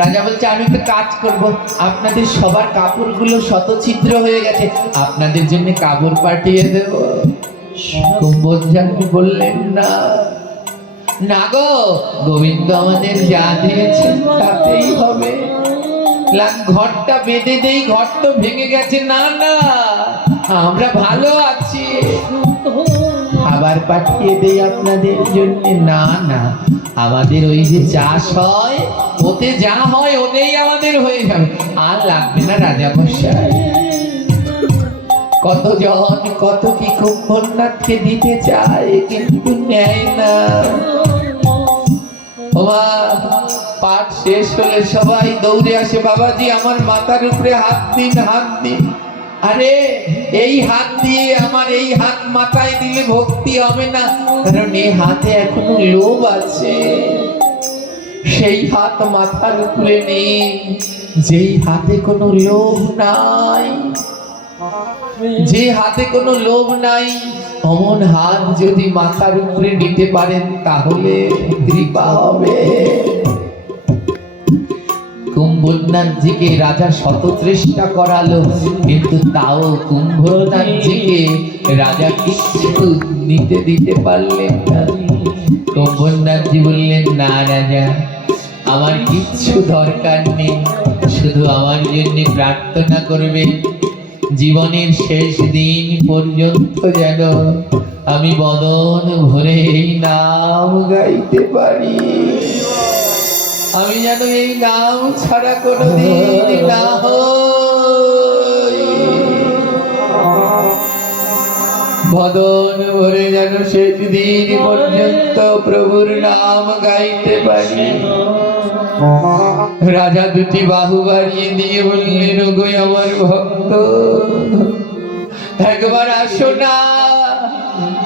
রাজা বলছে, আমি একটা কাজ করব, আপনাদের সবার কাপড়গুলো শতছিদ্র হয়ে গেছে, আপনাদের জন্য কাপড় পাঠিয়ে দেব। কুম্ভনাথজি বললেন, না না গো, গোবিন্দ আমাদের যা দিয়েছেন তাতেই হবে। ঘরটা বেঁধে দেই, ঘর তো ভেঙে গেছে। না না, আমরা ভালো আছি, খাবার পাঠিয়ে দেই আপনাদের জন্য। না না, আমাদের ওই যে চাষ হয়, ওতে যা হয় ওতেই আমাদের হয়ে যাবে, আর লাগবে না রাজা মশাই। কতজন কত কি কুম্ভনাথকে দিতে চায়, কিন্তু নেয় না। ওমা, পাঠ শেষ হলে সবাই দৌড়ে আসে, বাবাজি আমার মাথার উপরে হাত দিন, হাত দিন। আরে এই হাত দিয়ে, আমার এই হাত মাথায় দিলে ভক্তি হবে না, কারণ এই হাতে এখনো লোভ আছে। সেই হাত মাথার উপরে নেই যেই হাতে কোনো লোভ নাই। যে হাতে কোনো লোভ নাই, অমন হাত যদি মাথার উপরে নিতে পারেন তাহলে কৃপা হবে। কুম্ভনাথজিকে রাজা শত চেষ্টা করালো, কিন্তু তাও কুম্ভনাথজিকে রাজা কিচ্ছু নিতে দিতে পারলেন না। কুম্ভনাথজি বললেন, না রাজা, আমার কিচ্ছু দরকার নেই, শুধু আমার জন্য প্রার্থনা করবেন জীবনের শেষ দিন পর্যন্ত যেন আমি বদন ভরে এই নাম গাইতে পারি। আমি যেন এই নাম ছাড়া কোনোদিন না হই। বদন ভরে যেন শেষ দিন পর্যন্ত প্রভুর নাম গাইতে পারি। রাজা দুটি বাহু বাড়িয়ে দিয়ে বললেন, ওগো আমার ভক্ত, একবার আসো না,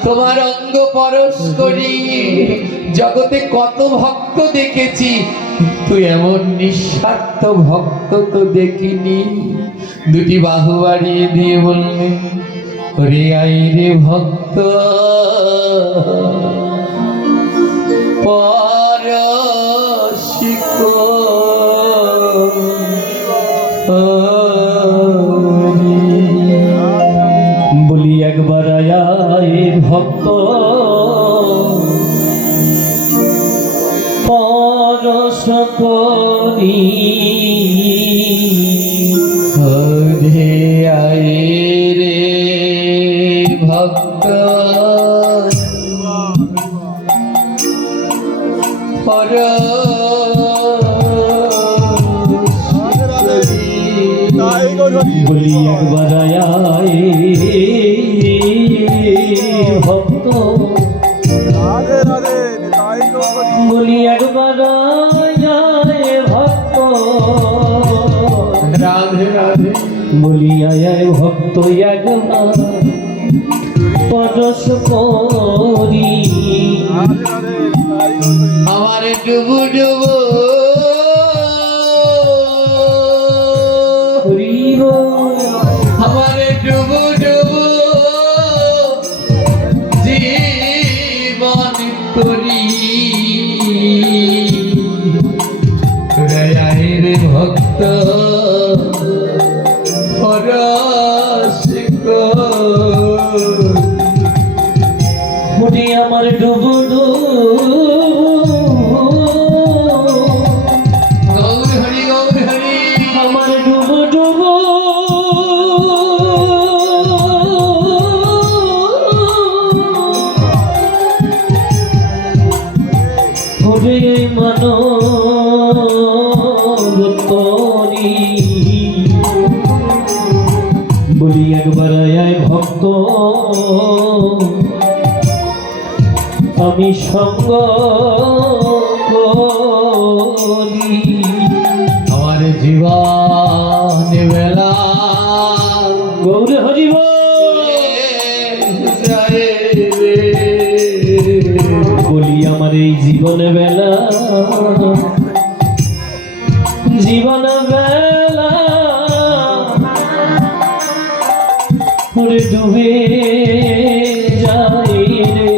তোমার অঙ্গ পরশ করি। জগতে কত ভক্ত দেখেছি, কিন্তু এমন নিঃস্বার্থ ভক্ত তো দেখিনি। দুটি বাহু বাড়িয়ে দিয়ে বললেন, ওরে আই রে ভক্ত, পরশিক বলি একবার আয় ভক্ত, পর পরশ করি হরে আয়ে রে ভক্ত বলি একবার আয় ভক্ত বলি একবার আয় ভক্ত রাধে রাধে বলি আয় ভক্ত একবার পরশ করি আমার ডুবু ডুবু হরিব আমার ডুবু ডুবু জীবন করি রে ভক্ত পরশ কর হরি আমার ডুবু গৌর হরি গৌর হরি আমার ডুবু ডুবু হরে মানো তরি বলি একবার আয় ভক্ত আমি সঙ্গ করি আমার জীবন বেলা গৌর হরিব যায় রে বলি আমার এই জীবন বেলা ওরে ডুবে যাই রে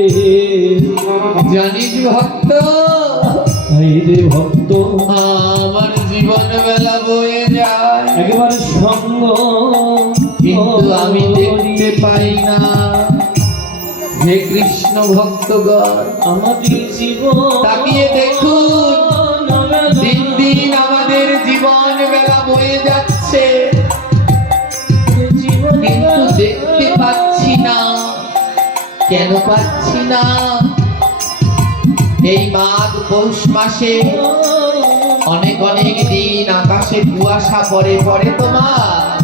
জানিস ভক্ত হাই রে ভক্ত আমার জীবন বেলা বয়ে যায় একবার সঙ্গ কিন্তু আমি দেখতে পাই না হে কৃষ্ণ ভক্তগণ আমাদের জীবন তাকিয়ে দেখুন দিন দিন আমাদের জীবন বেলা বয়ে যাচ্ছে কিন্তু দেখতে পাচ্ছি না কেন পাচ্ছি না এই মাঘ পৌষ মাসে অনেক অনেক দিন আকাশে কুয়াশা পড়ে পড়ে তোমার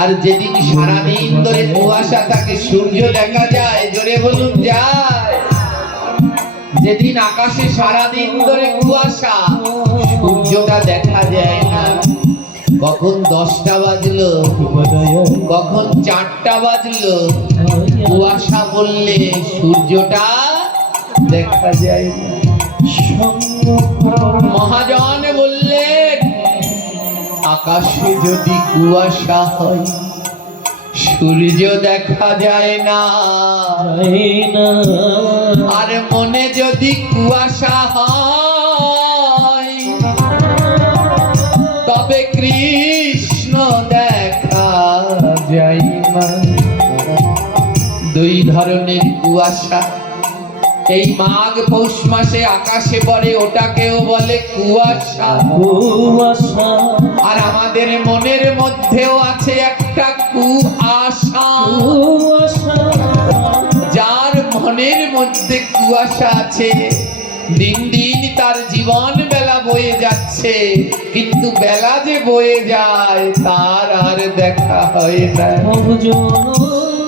আর যেদিন সারাদিন ধরে কুয়াশা থাকে সূর্য দেখা যায় জোরে বলুন যায় যেদিন আকাশে সারাদিন ধরে কুয়াশা সূর্যটা দেখা যায় না কখন 10টা বাজলো কখন 4টা বাজলো কুয়াশা বললে সূর্যটা দেখা যায় না মহাজন বললেন আকাশে যদি কুয়াশা হয় সূর্য দেখা যায় না আর মনে যদি কুয়াশা হয় তবে কৃষ্ণ দেখা যায় না দুই ধরনের কুয়াশা এই মাঘ পৌষ মাসে আকাশে পড়ে ওটাকেও বলে কুয়াশা কুয়াশা আর আমাদের মনের মধ্যেও আছে একটা কুয়াশা যার মনের মধ্যে কুয়াশা আছে দিন দিন তার জীবন বেলা বয়ে যাচ্ছে কিন্তু বেলা যে বয়ে যায় তার আর দেখা হয় না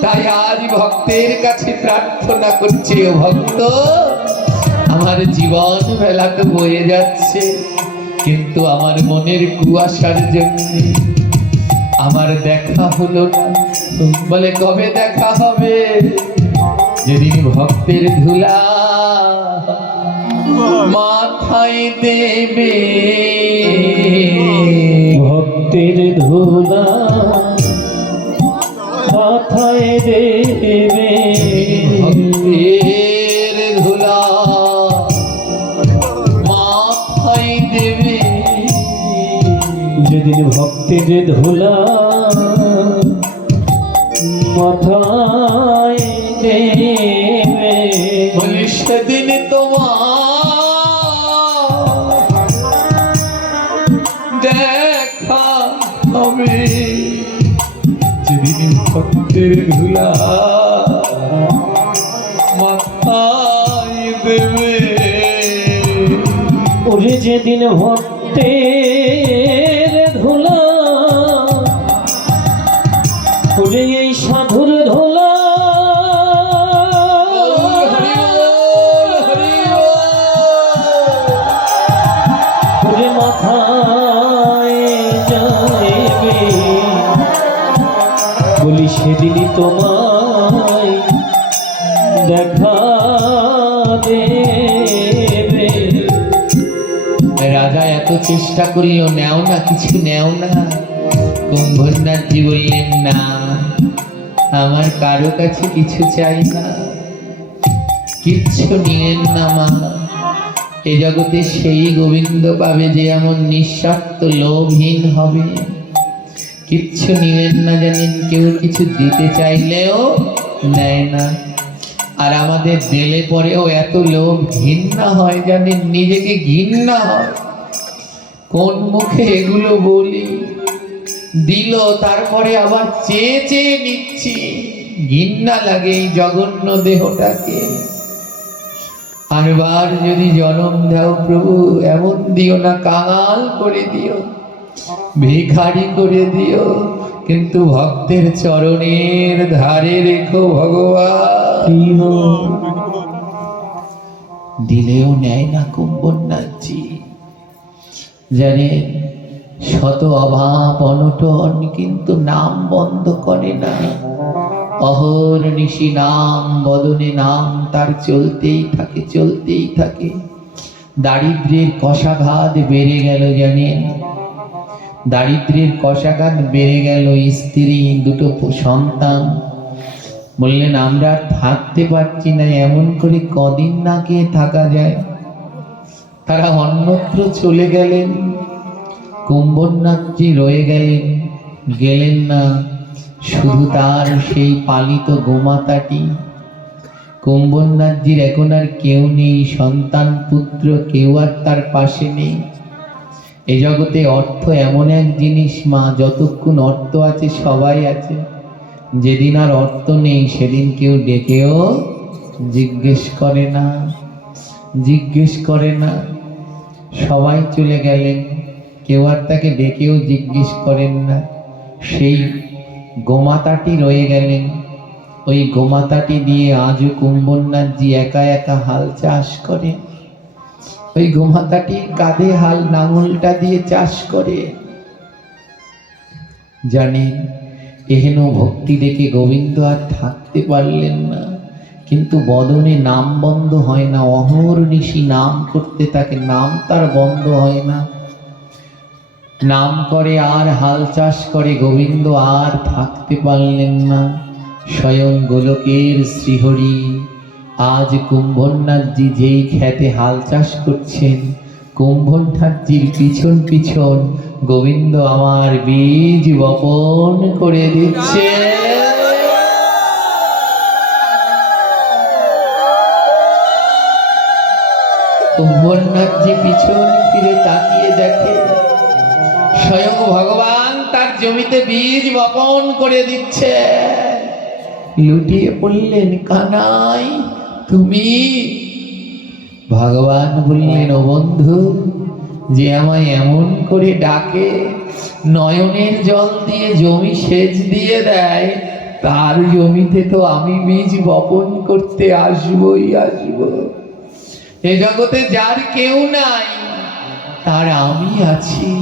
তাই আজ ভক্তের কাছে প্রার্থনা করছে ও ভক্ত আমার জীবন বেলা তো বয়ে যাচ্ছে কিন্তু আমার মনের কুয়াশার জন্য আমার দেখা হলো না বলে কবে দেখা হবে যেদিন ভক্তের ধুলা মাথায় দেবে ভক্তের ধুলা মাথায় দেবে ভক্তের ধুলা মাথায় দেবে যেদিন ভক্তের ধুলা মাথায় দেবে বলি সেদিন তোমার হবে যেদিন ভক্তের ধুলা মাথায় দেবে। ওরে যেদিন ভক্তের ধুলা, ওরে এই সাধুর ধুলা, ওরে মাথায় যাইবে, বলি সেদিনই তোমায় দেখা দেবে। রাজা এত চেষ্টা করিল, নেও না, কিছু নেও না। কুম্ভনাথজি বললেন, না, আমার কারো কাছে কিছু চাই না, কিচ্ছু নিলেন না মা। এ জগতে সেই গোবিন্দ পাবে যে এমন নিঃস্বার্থ লোভহীন হবে। কিচ্ছু নিলেন না, জানেন, কেউ কিছু দিতে চাইলেও নেয় না। আর আমাদের দিলে পরেও এত লোভ ঘৃণা হয়, জানেন, নিজেকে ঘৃণা হয়। কোন মুখে এগুলো বলি? দিল, তারপরে আবার চেয়ে চেয়ে নিচ্ছি, ঘৃণা লাগে এই জঘন্য দেহটাকে। আরবার যদি জন্ম দাও প্রভু, এমন দিও না, কাঙাল করে দিও, ভিখারি করে দিও, কিন্তু ভক্তের চরণের ধারে রেখো ভগবান। দিলেও নেয় না কুম্ভনাথজি। জানেন, শত অভাব অনটন, কিন্তু নাম বন্ধ করে না। অহর্নিশি নাম বদনে নাম তার চলতেই থাকে, চলতেই থাকে। দারিদ্র্যের কষাঘাত বেড়ে গেল, জানেন, দারিদ্র্যের কষাঘাত বেড়ে গেল। স্ত্রী, দুটো সন্তান। বললেন, আমরা আর থাকতে পারছি না, এমন করে কদিন না খেয়ে থাকা যায়। তারা অন্যত্র চলে গেলেন। কুম্ভনাথজি রয়ে গেলেন, গেলেন না, শুধু তার সেই পালিত গোমাতাটি। কুম্ভনাথজির এখন আর কেউ নেই, সন্তান পুত্র কেউ আর তার পাশে নেই। এ জগতে অর্থ এমন এক জিনিস মা, যতক্ষণ অর্থ আছে সবাই আছে, যেদিন আর অর্থ নেই সেদিন কেউ ডেকেও জিজ্ঞেস করে না, জিজ্ঞেস করে না। সবাই চলে গেলেন, কেউ আর তাকে ডেকেও জিজ্ঞেস করেন না। সেই গোমাতাটি রয়ে গেলেন। ওই গোমাতাটি দিয়ে আজও কুম্ভনাথজি একা একা হাল চাষ করে। ওই গোমাতাটির কাঁধে হাল নাঙলটা দিয়ে চাষ করে। জানেন, এহেন ভক্তি দেখে গোবিন্দ আর থাকতে পারলেন না, কিন্তু বদনে নাম বন্ধ হয় না। অহর্নিশি নাম করতে থাকে, নাম তার বন্ধ হয় না। নাম করে আর হাল চাষ করে। গোবিন্দ আর থাকতে পারলেন না। স্বয়ং গোলকের শ্রীহরি আজ কুম্ভনাথজি যেই খেতে হাল চাষ করছেন, কুম্ভনাথজির পিছন পিছন গোবিন্দ আমার বীজ বপন করে দিচ্ছে। কুম্ভনাথজি পিছন ফিরে তাকিয়ে দেখে স্বয়ং ভগবান তার জমিতে বীজ বপন করে দিচ্ছে। লুটিয়ে পড়লেন, কানাই তুমি? ভগবান বললেন, ও বন্ধু, যে আমায় এমন করে ডাকে, নয়নের জল দিয়ে জমি সেচ দিয়ে দেয়, তার জমিতে তো আমি বীজ বপন করতে আসবই আসব। এ জগতে যার কেউ নাই, তার আমি আছি।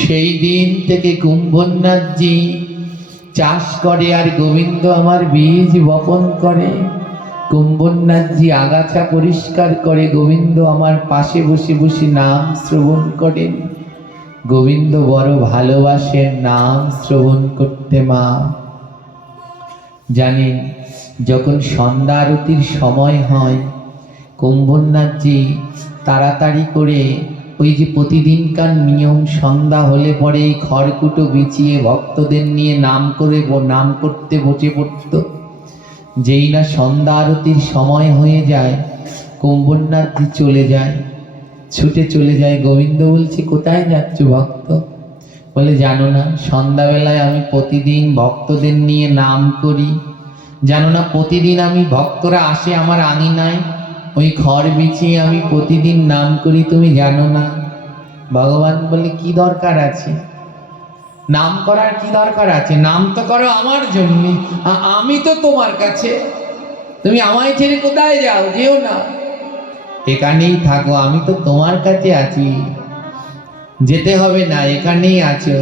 সেই দিন থেকে কুম্ভনাথজি চাষ করে আর গোবিন্দ আমার বীজ বপন করে। কুম্ভনাথজি আগাছা পরিষ্কার করে, গোবিন্দ আমার পাশে বসে বসে নাম শ্রবণ করেন। গোবিন্দ বড় ভালোবাসেন নাম শ্রবণ করতে মা। জানেন, যখন সন্ধ্যা আরতির সময় হয়, কুম্ভনাথজি তাড়াতাড়ি করে ওই যে প্রতিদিনকার নিয়ম, সন্ধ্যা হলে পরে এই খড়কুটো বিছিয়ে ভক্তদের নিয়ে নাম করতে বসে পড়ত। যেই না সন্ধ্যা আরতির সময় হয়ে যায়, কুম্ভনাথজি চলে যায়, ছুটে চলে যায়। গোবিন্দ বলছে, কোথায় যাচ্ছ ভক্ত? বলে জানো না সন্ধ্যাবেলায় আমি প্রতিদিন ভক্তদের নিয়ে নাম করি, জানো না প্রতিদিন আমি ভক্তরা আসে আমার আঙিনায়, ওই খড় বিছিয়ে আমি প্রতিদিন নাম করি, তুমি জানো না? ভগবান বলে কি দরকার আছে, নাম করার কি দরকার আছে? নাম তো করো আমার জন্য, আমি তো তোমার কাছে, তুমি আমায় ছেড়ে কোথায় যাও? যেও না, এখানেই থাকো, আমি তো তোমার কাছে আছি, যেতে হবে না, এখানেই আছো।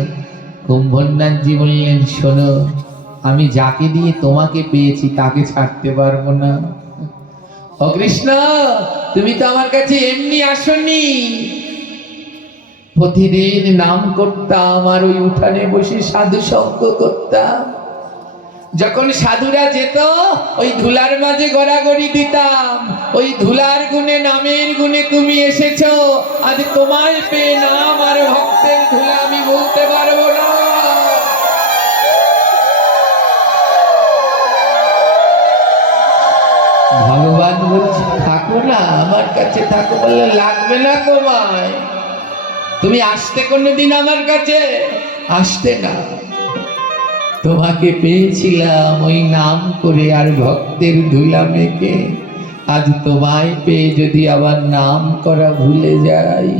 কুম্ভনাথজি বললেন শোনো, আমি যাকে দিয়ে তোমাকে পেয়েছি তাকে ছাড়তে পারবো না। ও কৃষ্ণ, তুমি তো আমার কাছে এমনি আসনি, প্রতিদিন নাম করতাম আর ওই উঠানে বসে সাধু সঙ্গ করতাম, যখন সাধুরা যেত ওই ধুলার মাঝে গড়াগড়ি দিতাম, ওই ধুলার গুণে নামের গুণে তুমি এসেছো, আজ তোমায় পেয়ে নাম আর ভক্তের ধুলা আমি বলতে পারবো না। ভগবান বলছে থাকো না আমার কাছে থাকো, বললে লাগবে না তোমায়, তুমি আসতে কোনোদিন আমার কাছে আসতে না, তোমাকে পেয়েছিলাম ওই নাম করে আর ভক্তের ধুলা মেখে, আজ তোমায় পেয়ে যদি আবার নাম করা ভুলে যাই,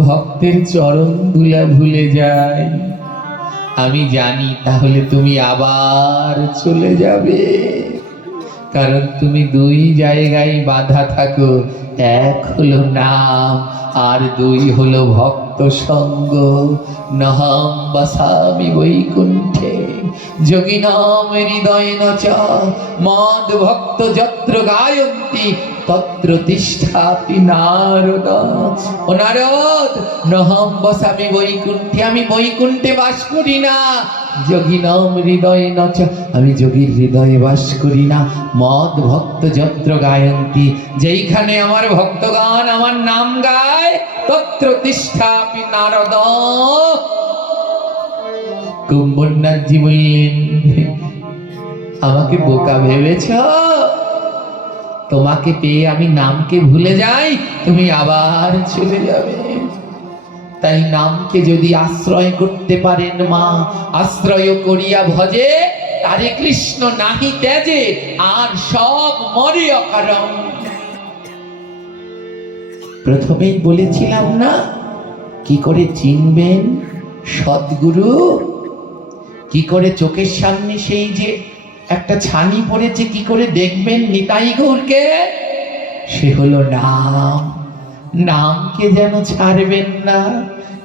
ভক্তের চরণ ধুলা ভুলে যাই, আমি জানি তাহলে তুমি আবার চলে যাবে, কারণ তুমি দুই জায়গায় বাধা থাকো, এক হলো নাম আর দুই হলো ভক্ত সঙ্গ। নহম বসামি বৈকুণ্ঠে যোগিনাম হৃদয়েন চ মদ ভক্ত যত্র গায়ন্তি তত্র তিষ্ঠাপি নারদ। ও নারদ, নহম বসামি বৈকুণ্ঠে, আমি বৈকুণ্ঠে বাস করি না, যোগিনাম হৃদয়েন চ, আমি যোগীর হৃদয়ে বাস করি না, মদ ভক্ত যত্র গায়ন্তি, যেইখানে আমার ভক্তগণ আমার নাম গায়, তত্র তিষ্ঠাপি নারদ। কুম্ভনাথজি বললেন আমাকে বোকা ভেবেছ? তোমাকে পেয়ে আমি নামকে ভুলে যাই, তুমি আবার চলে যাবে। তাই নামকে যদি আশ্রয় করতে পারেন মা, আশ্রয় করিয়া ভজে তারে কৃষ্ণ নাহি ত্যাজে, আর সব মরে অকারণ। প্রথমেই বলেছিলাম না কি করে চিনবেন সদ্গুরু, কি করে চোখের সামনে সেই যে একটা ছানি পড়েছে কি করে দেখবেন নিতাই গৌরকে? সে হলো নাম, নামকে যেন ছাড়বেন না।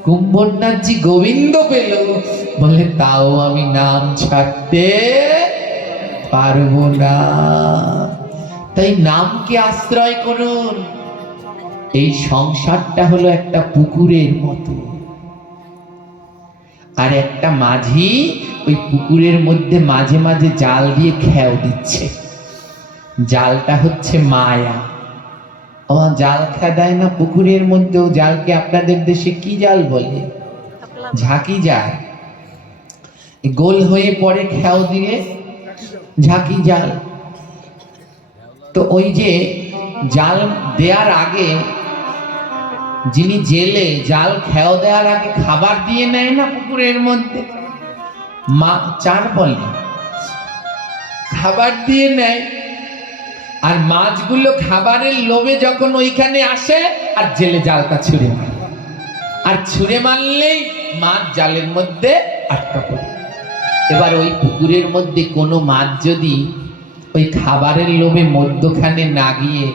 কুম্ভনাথজি গোবিন্দ পেল, বলে তাও আমি নাম ছাড়তে পারবো না, তাই নামকে আশ্রয় করুন। এই সংসারটা হলো একটা পুকুরের মতো, আর একটা মাঝি ওই পুকুরের মধ্যে মাঝে মাঝে জাল দিয়ে খেয়াও দিচ্ছে, জালটা হচ্ছে মায়া। আমার জাল খেয়া দেয় না পুকুরের মধ্যেও, জালকে আপনাদের দেশে কি জাল বলে? ঝাঁকি জাল। গোল হয়ে পড়ে খেয়াও দিলে ঝাঁকি জাল। তো ওই যে জাল দেওয়ার আগে যিনি জেলে জাল খেয়াও দেওয়ার আগে খাবার দিয়ে নেয় না পুকুরের মধ্যে, মা চার বলে খাবার দিয়ে নেয়, আর মাছগুলো খাবারের লোভে যখন ওইখানে আসে আর জেলে জালটা ছুঁড়ে মারে, আর ছুঁড়ে মারলেই মাছ জালের মধ্যে আটকা পড়ে। এবার ওই পুকুরের মধ্যে কোনো মাছ যদি ওই খাবারের লোভে মধ্যখানে না গিয়ে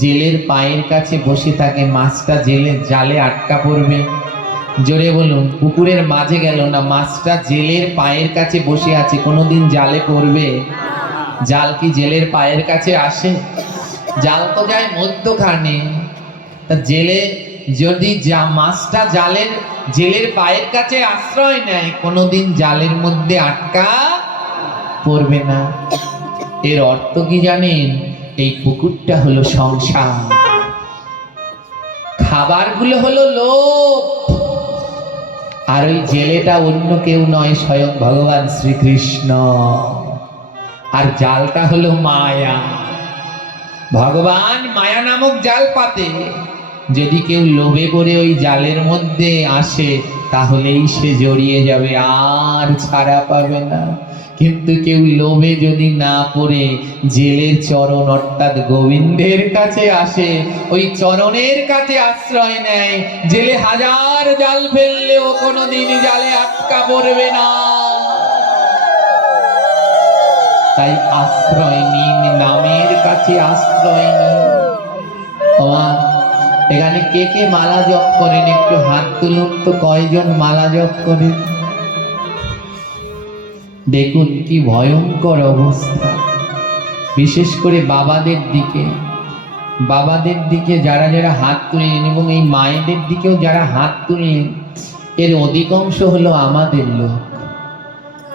জেলের পায়ের কাছে বসে থাকে, মাছটা জেলের জালে আটকা পড়বে। জোরে বলুন, পুকুরের মাঝে গেল না, মাছটা জেলের পায়ের কাছে বসে আছে, কোনোদিন জালে পড়বে? জাল কি জেলের পায়ের কাছে আসে? জাল তো যায় মধ্যখানে। তা জেলে যদি মাছটা জেলের পায়ের কাছে আশ্রয় নেয়, কোনোদিন জালের মধ্যে আটকা পড়বে না। এর অর্থ কি জানেন? এই পুকুরটা হলো সংসার, খাবারগুলো হলো লোভ, আর ওই জেলেটা অন্য কেউ নয়, স্বয়ং ভগবান শ্রীকৃষ্ণ, আর জালটা হলো মায়া। ভগবান মায়া নামক জাল পাতে, যদি কেউ লোভে করে ওই জালের মধ্যে আসে তাহলেই সে জড়িয়ে যাবে, আর ছাড়া পাবে না। কিন্তু কেউ লোভে যদি না পড়ে জেলের চরণ অর্থাৎ গোবিন্দের কাছে আসে, ওই চরণের কাছে আশ্রয় নেয়, জেলে হাজার জাল ফেললেও কোনোদিন জালে আটকা পড়বে না। তাই আশ্রয় নিন, নামের কাছে আশ্রয় নিন। এখানে কে কে মালা জপ করেন একটু হাত তুলুন তো, কয়জন মালা জপ করেন? দেখুন কি ভয়ঙ্কর অবস্থা, বিশেষ করে বাবাদের দিকে যারা যারা হাত তুললেন, এবং এই মায়েদের দিকেও যারা হাত তুললেন, এর অধিকাংশ হলো আমাদের লোক,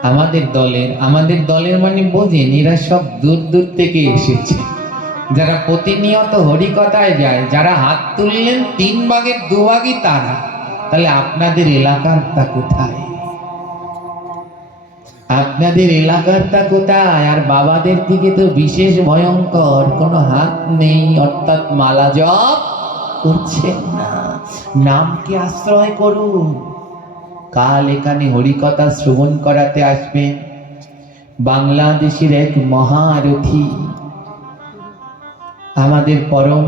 আমাদের দলের মানে বোঝেন, এরা সব দূর দূর থেকে এসেছে, যারা প্রতিনিয়ত হরিকথায় যায়। যারা হাত তুললেন 3 ভাগের 2 ভাগই তারা। তাহলে আপনাদের এলাকারটা কোথায়? আপনাদের এলাকারটা কোথায়? আর বাবাদের দিকে তো বিশেষ ভয়ঙ্কর, কোনো হাত নেই, অর্থাৎ মালা জপ করছেন না। নামকে আশ্রয় করুন। কাল এখানে হরিকথা শ্রবণ করাতে আসবেন বাংলাদেশের এক মহারথী, আমাদের পরম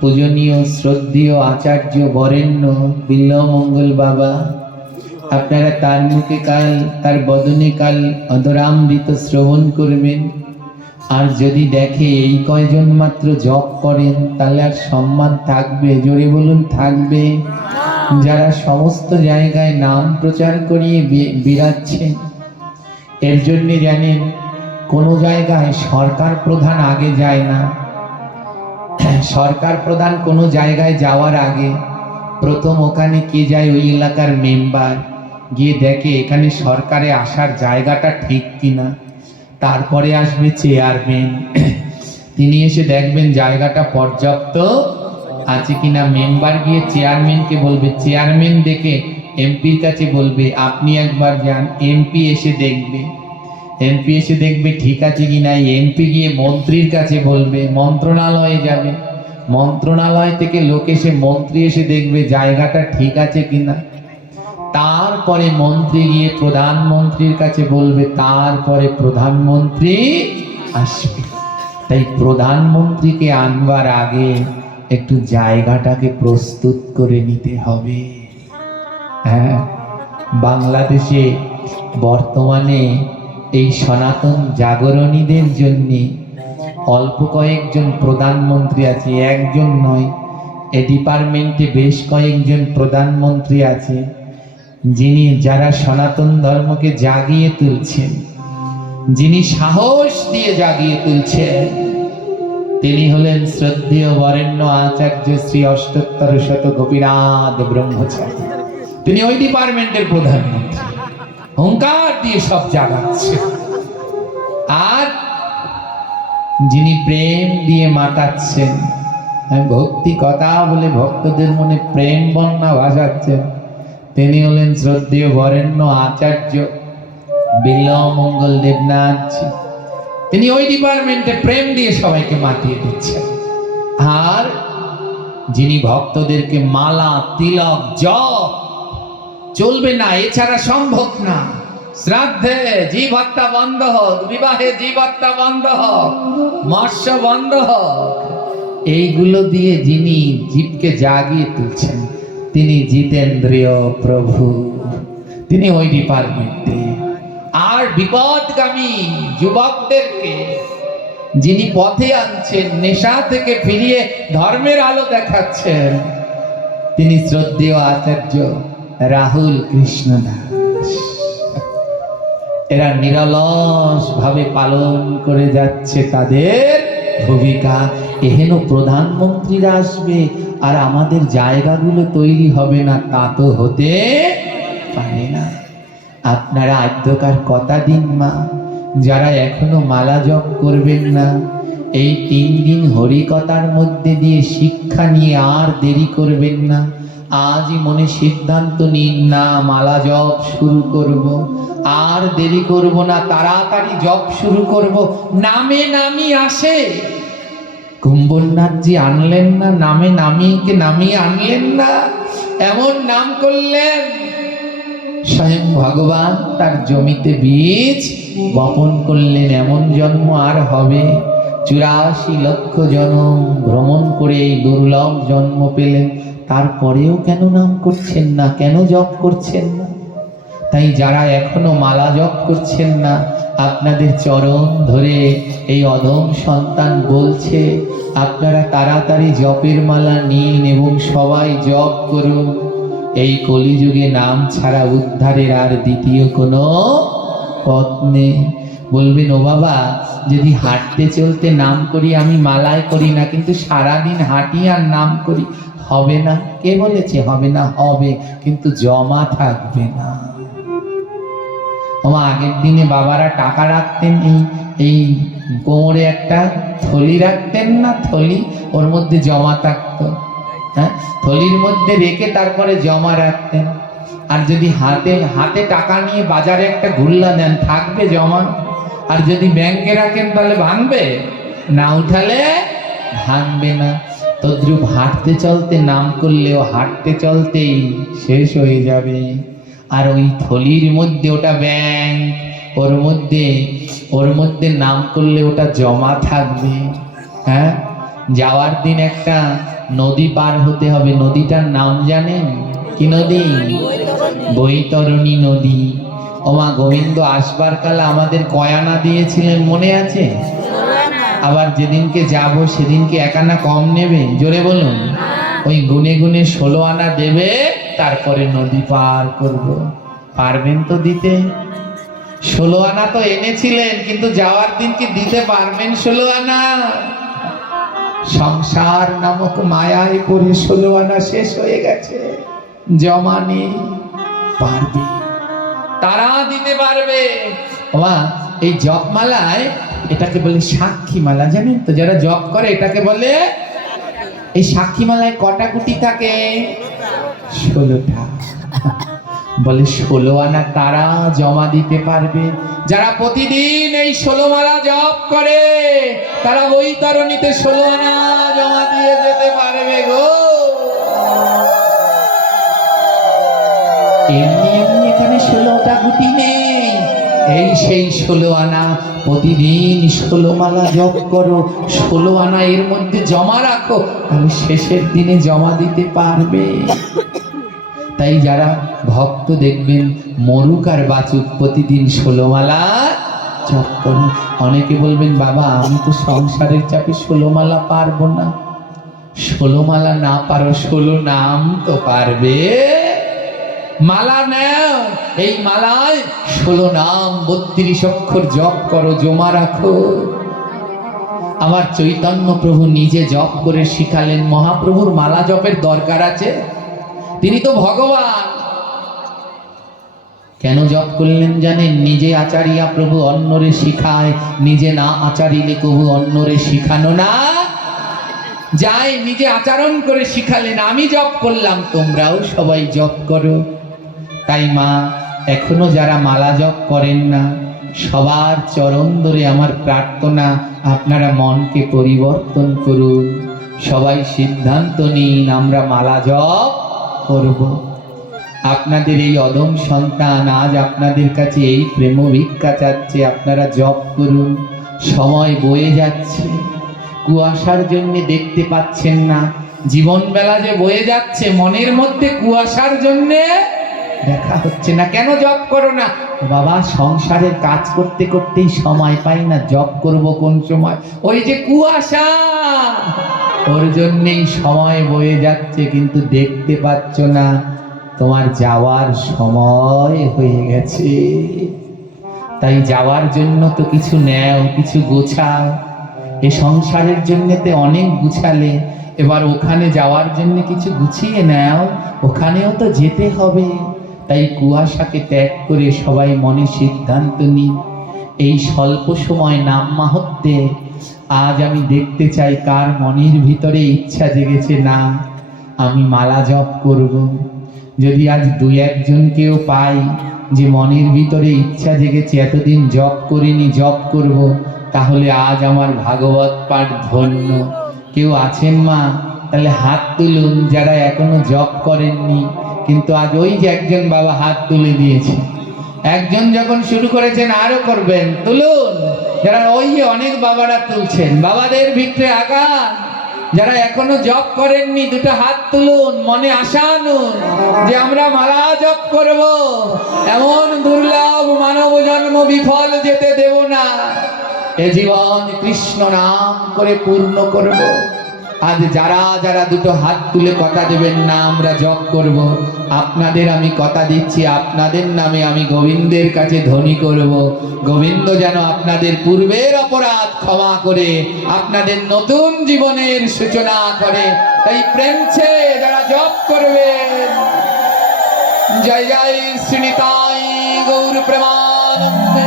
পূজনীয় শ্রদ্ধেয় আচার্য বরেণ্য বিল্বমঙ্গল বাবা। আপনারা তার মুখে কাল, তার বদনে কাল অদরামৃত শ্রবণ করবেন। আর যদি দেখে এই কয়জন মাত্র জপ করেন, তাহলে আর সম্মান থাকবে? জোরে বলুন, থাকবে? যারা সমস্ত জায়গায় নাম প্রচার করিয়ে বেড়াচ্ছেন, এর জন্যে জানেন কোনো জায়গায় সরকার প্রধান আগে যায় না। সরকার প্রধান কোনো জায়গায় যাওয়ার আগে প্রথম ওখানে কে যায়? ওই এলাকার মেম্বার গিয়ে দেখে এখানে সরকারে আসার জায়গাটা ঠিক কিনা। তারপরে আসবে চেয়ারম্যান, তিনি এসে দেখবেন জায়গাটা পর্যাপ্ত আছে কিনা। মেম্বার গিয়ে চেয়ারম্যানকে বলবে, চেয়ারম্যান দেখে এমপির কাছে বলবে আপনি একবার যান। এমপি এসে দেখবে ঠিক আছে কিনা। এমপি গিয়ে মন্ত্রীর কাছে বলবে, মন্ত্রণালয়ে যাবে, মন্ত্রণালয় থেকে লোক এসে, মন্ত্রী এসে দেখবে জায়গাটা ঠিক আছে কিনা। তারপরে মন্ত্রী গিয়ে প্রধানমন্ত্রীর কাছে বলবে, তারপরে প্রধানমন্ত্রী আসবে। তাই প্রধানমন্ত্রীকে আনবার আগে একটু জায়গাটাকে প্রস্তুত করে নিতে হবে। হ্যাঁ, বাংলাদেশে বর্তমানে এই সনাতন জাগরণীদের জন্য অল্প কয়েকজন প্রধানমন্ত্রী আছে, একজন নয়, এ ডিপার্টমেন্টে বেশ কয়েকজন প্রধানমন্ত্রী আছে, যারা সনাতন ধর্মকে জাগিয়ে তুলছেন, যিনি সাহস দিয়ে জাগিয়ে তুলছেন। তিনি হলেন শ্রদ্ধেয় বরেণ্য আচার্য শ্রী অষ্টোত্তর শত গোপীনাথ ব্রহ্মচারী। তিনি ওই ডিপার্টমেন্টের প্রধানমন্ত্রী, হুঙ্কার দিয়ে সব জাগাচ্ছে। আর যিনি প্রেম দিয়ে মাতাচ্ছেন, ভক্তি কথা বলে ভক্তদের মনে প্রেম বন্যা ভাসাচ্ছেন, তিনি হলেন শ্রদ্ধেয় বরেণ্য আচার্য বিল্বমঙ্গল দেবনাথজি। তিনি ওই ডিপার্টমেন্টে প্রেম দিয়ে সবাইকে মাতিয়ে দিচ্ছেন। আর যিনি ভক্তদেরকে মালা, তিলক, জপ চলবে না, এছাড়া সম্ভব না, শ্রাদ্ধে জীব হত্যা বন্ধ হোক, বিবাহে জীব হত্যা বন্ধ হোক, মৎস্য বন্ধ হোক, এইগুলো দিয়ে যিনি জীবকে জাগিয়ে তুলছেন, তিনি জিতেন্দ্রীয় প্রভু, তিনি ওই ডিপার্টমেন্টে। আর বিপদগামী যুবকদেরকে যিনি পথে আনছেন, নেশা থেকে ফিরিয়ে ধর্মের আলো দেখাচ্ছেন, তিনি শ্রদ্ধেয় আচার্য রাহুল কৃষ্ণ দাস। এরা নিরলস ভাবে পালন করে যাচ্ছে তাদের ভূমিকা। এহেন প্রধানমন্ত্রীরা আসবে আর আমাদের জায়গাগুলো তৈরি হবে না, তা তো হতে পারে না। আপনারা আদ্যকার কথা দিন মা, যারা এখনো মালা জপ করবেন না, এই 3 দিন হরিকথার মধ্যে দিয়ে শিক্ষা নিয়ে আর দেরি করবেন না। আজই মনে সিদ্ধান্ত নিন, না মালা জপ শুরু করব, আর দেরি করব না, তাড়াতাড়ি জপ শুরু করব। নামে নামই আসে, কুম্ভনাথজি আনলেন না, নামে নামিয়ে আনলেন না, এমন নাম করলেন স্বয়ং ভগবান তার জমিতে বীজ বপন করলেন। এমন জন্ম আর হবে, 84 লক্ষ জন্ম ভ্রমণ করে এই দুর্লভ জন্ম পেলেন, তারপরেও কেন নাম করছেন না, কেন জপ করছেন না? তাই যারা এখনো মালা জপ করছেন না, আপনাদের চরণ ধরে এই অধম সন্তান বলছে, আপনারা তাড়াতাড়ি জপের মালা নিন এবং সবাই জপ করুন। এই কলিযুগে নাম ছাড়া উদ্ধারের আর দ্বিতীয় কোনো পথ নেই। বলবেন, ও বাবা, যদি হাঁটতে চলতে নাম করি, আমি মালায় করি না, কিন্তু সারাদিন হাঁটি আর নাম করি, হবে না? কে বলেছে হবে না? হবে, কিন্তু জমা থাকবে না। আমার আগের দিনে বাবারা টাকা রাখতেন, এই কোমরে একটা থলি রাখতেন না, থলি, ওর মধ্যে জমা থাকতো। হ্যাঁ, থলির মধ্যে রেখে তারপরে জমা রাখতেন। আর যদি হাতে টাকা নিয়ে বাজারে একটা ঘুরলা দেন, থাকবে জমা। আর যদি ব্যাংকে রাখেন তাহলে ভাঙবে, না উঠালে ভাঙবে না। তদ্রুপ হাঁটতে চলতে নাম করলেও হাঁটতে চলতেই শেষ হয়ে যাবে। আর ওই থলির মধ্যে ওটা ব্যাংক, ওর মধ্যে নাম করলে ওটা জমা থাকবে। হ্যাঁ, যাওয়ার দিন একটা নদী পার হতে হবে, নদীটার নাম জানেন? কি নদী? বৈতরণী নদী। ওমা গোবিন্দ আসবার কালে আমাদের কয়ানা দিয়েছিলেন, মনে আছে? আবার যেদিনকে যাব সেদিনকে 1 আনা কম নেবে, জোরে বলুন। ওই গুনে গুনে 16 আনা দেবে, তারপরে নদী পার করব। পারবেন তো দিতে? 16 আনা তো এনেছিলেন, কিন্তু যাওয়ার দিন কি দিতে পারবেন 16 আনা? সংসার নামক মায়ায় পড়ে 16 আনা শেষ হয়ে গেছে, জমা নেই। পারবে, তারা দিতে পারবে। ওমা, এই জপমালায় এটাকে বলে সাক্ষী মালা, জানেন তো? যারা জপ করে এটাকে বলে, এই সাক্ষী মালায় কটা গুটি থাকে? 16টা। বলে 16 আনা তারা জমা দিতে পারবে। যারা প্রতিদিন এই 16 মালা জপ করে, তারা বৈতরণীতে 16 আনা জমা দিয়ে যেতে পারবে গো। এমনি এখানে 16টা গুটি নেই, এই সেই 16 আনা। প্রতিদিন 16 মালা জপ করো, 16 আনা এর মধ্যে জমা রাখো, তাহলে শেষের দিনে জমা দিতে পারবে। তাই যারা ভক্ত দেখবেন মরুক আর বাচুক, প্রতিদিন 16 মালা জপ করো। অনেকে বলবেন, বাবা আমি তো সংসারের চাপে 16 মালা পারবো না। 16 মালা না পারো, 16 নাম তো পারবে। মালা নাও, এই মালায় 16 নাম 32 অক্ষর জপ করো, জমা রাখো। আমার চৈতন্য প্রভু নিজে জপ করে শিখালেন। মহাপ্রভুর মালা জপের দরকার আছে? তিনি তো ভগবান। কেন জপ করলেন জানেন? নিজে আচারিয়া প্রভু অন্যরে শিখায়, নিজে না আচারিলে কবু অন্যরে শিখানো না যায়। নিজে আচরণ করে শিখালেন, আমি জপ করলাম, তোমরাও সবাই জপ করো। তাই মা, এখনো যারা মালা জপ করেন না, সবার চরণ ধরে আমার প্রার্থনা, আপনারা মনকে পরিবর্তন করুন। সবাই সিদ্ধান্ত নিন, আমরা মালা জপ করব। আপনাদের এই অদম সন্তান আজ আপনাদের কাছে এই প্রেম ভিক্ষা চাচ্ছে, আপনারা জপ করুন। সময় বয়ে যাচ্ছে, কুয়াশার জন্য দেখতে পাচ্ছেন না। জীবন বেলা যে বয়ে যাচ্ছে, মনের মধ্যে কুয়াশার জন্যে দেখা হচ্ছে না। কেন জপ করো না? বাবা, সংসারের কাজ করতে করতেই সময় পাই না, জপ করব কোন সময়? ওই যে কুয়াশা, ওর জন্যেই সময় বয়ে যাচ্ছে, কিন্তু দেখতে পাচ্ছ না। তোমার যাওয়ার সময় হয়ে গেছে। তাই যাওয়ার জন্য তো কিছু নেও, কিছু গোছাও। এই সংসারের জন্যতে অনেক গুছালে, এবার ওখানে যাওয়ার জন্য কিছু গুছিয়ে নাও, ওখানেও তো যেতে হবে। তাই কুয়াশাকে ত্যাগ করে সবাই মনে সিদ্ধান্ত নিন, এই স্বল্প সময় নাম মাহাত্ম্যে আজ আমি দেখতে চাই কার মনের ভিতরে ইচ্ছা জেগেছে, না আমি মালা জপ করব। যদি আজ 2-1 জনকেও পাই যে মনের ভিতরে ইচ্ছা জেগেছে, এতদিন জপ করিনি, জপ করব, তাহলে আজ আমার ভাগবত পাঠ ধন্য। কেউ আছেন মা? তাহলে হাত তুলুন যারা এখনো জপ করেননি। কিন্তু আজ ওই যে একজন বাবা হাত তুলে দিয়েছে, একজন যখন শুরু করেছেন আরো করবেন, তুলুন। যারা ওই যে অনেক বাবারা তুলছেন, বাবাদের ভিতরে আগান। যারা এখনো জপ করেননি দুটো হাত তুলুন, মনে আশা আনুন যে আমরা মালা জপ করব, এমন দুর্লভ মানব জন্ম বিফল যেতে দেব না, এ জীবন কৃষ্ণ নাম করে পূর্ণ করব। আজ যারা যারা দুটো হাত তুলে কথা দেবেন না আমরা জপ করব, আপনাদের আমি কথা দিচ্ছি, আপনাদের নামে আমি গোবিন্দের কাছে ধ্বনি করব। গোবিন্দ যেন আপনাদের পূর্বের অপরাধ ক্ষমা করে আপনাদের নতুন জীবনের সূচনা করে। তাই প্রেমছে যারা জপ করবেন, জয় জয় শ্রীনিতাই গৌর প্রেমানন্দে,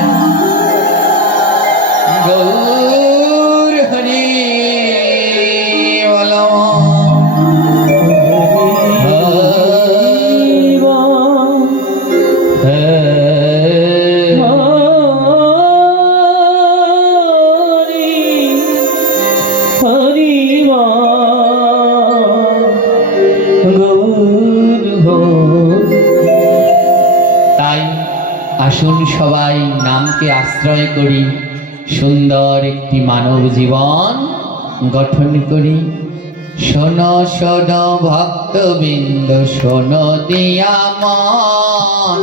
গৌর হরি তাই আসুন সবাই নামকে আশ্রয় করি, সুন্দর একটি মানব জীবন গঠন করি। শোনো শোনো ভক্তবৃন্দ, শোনো দিয়া মন,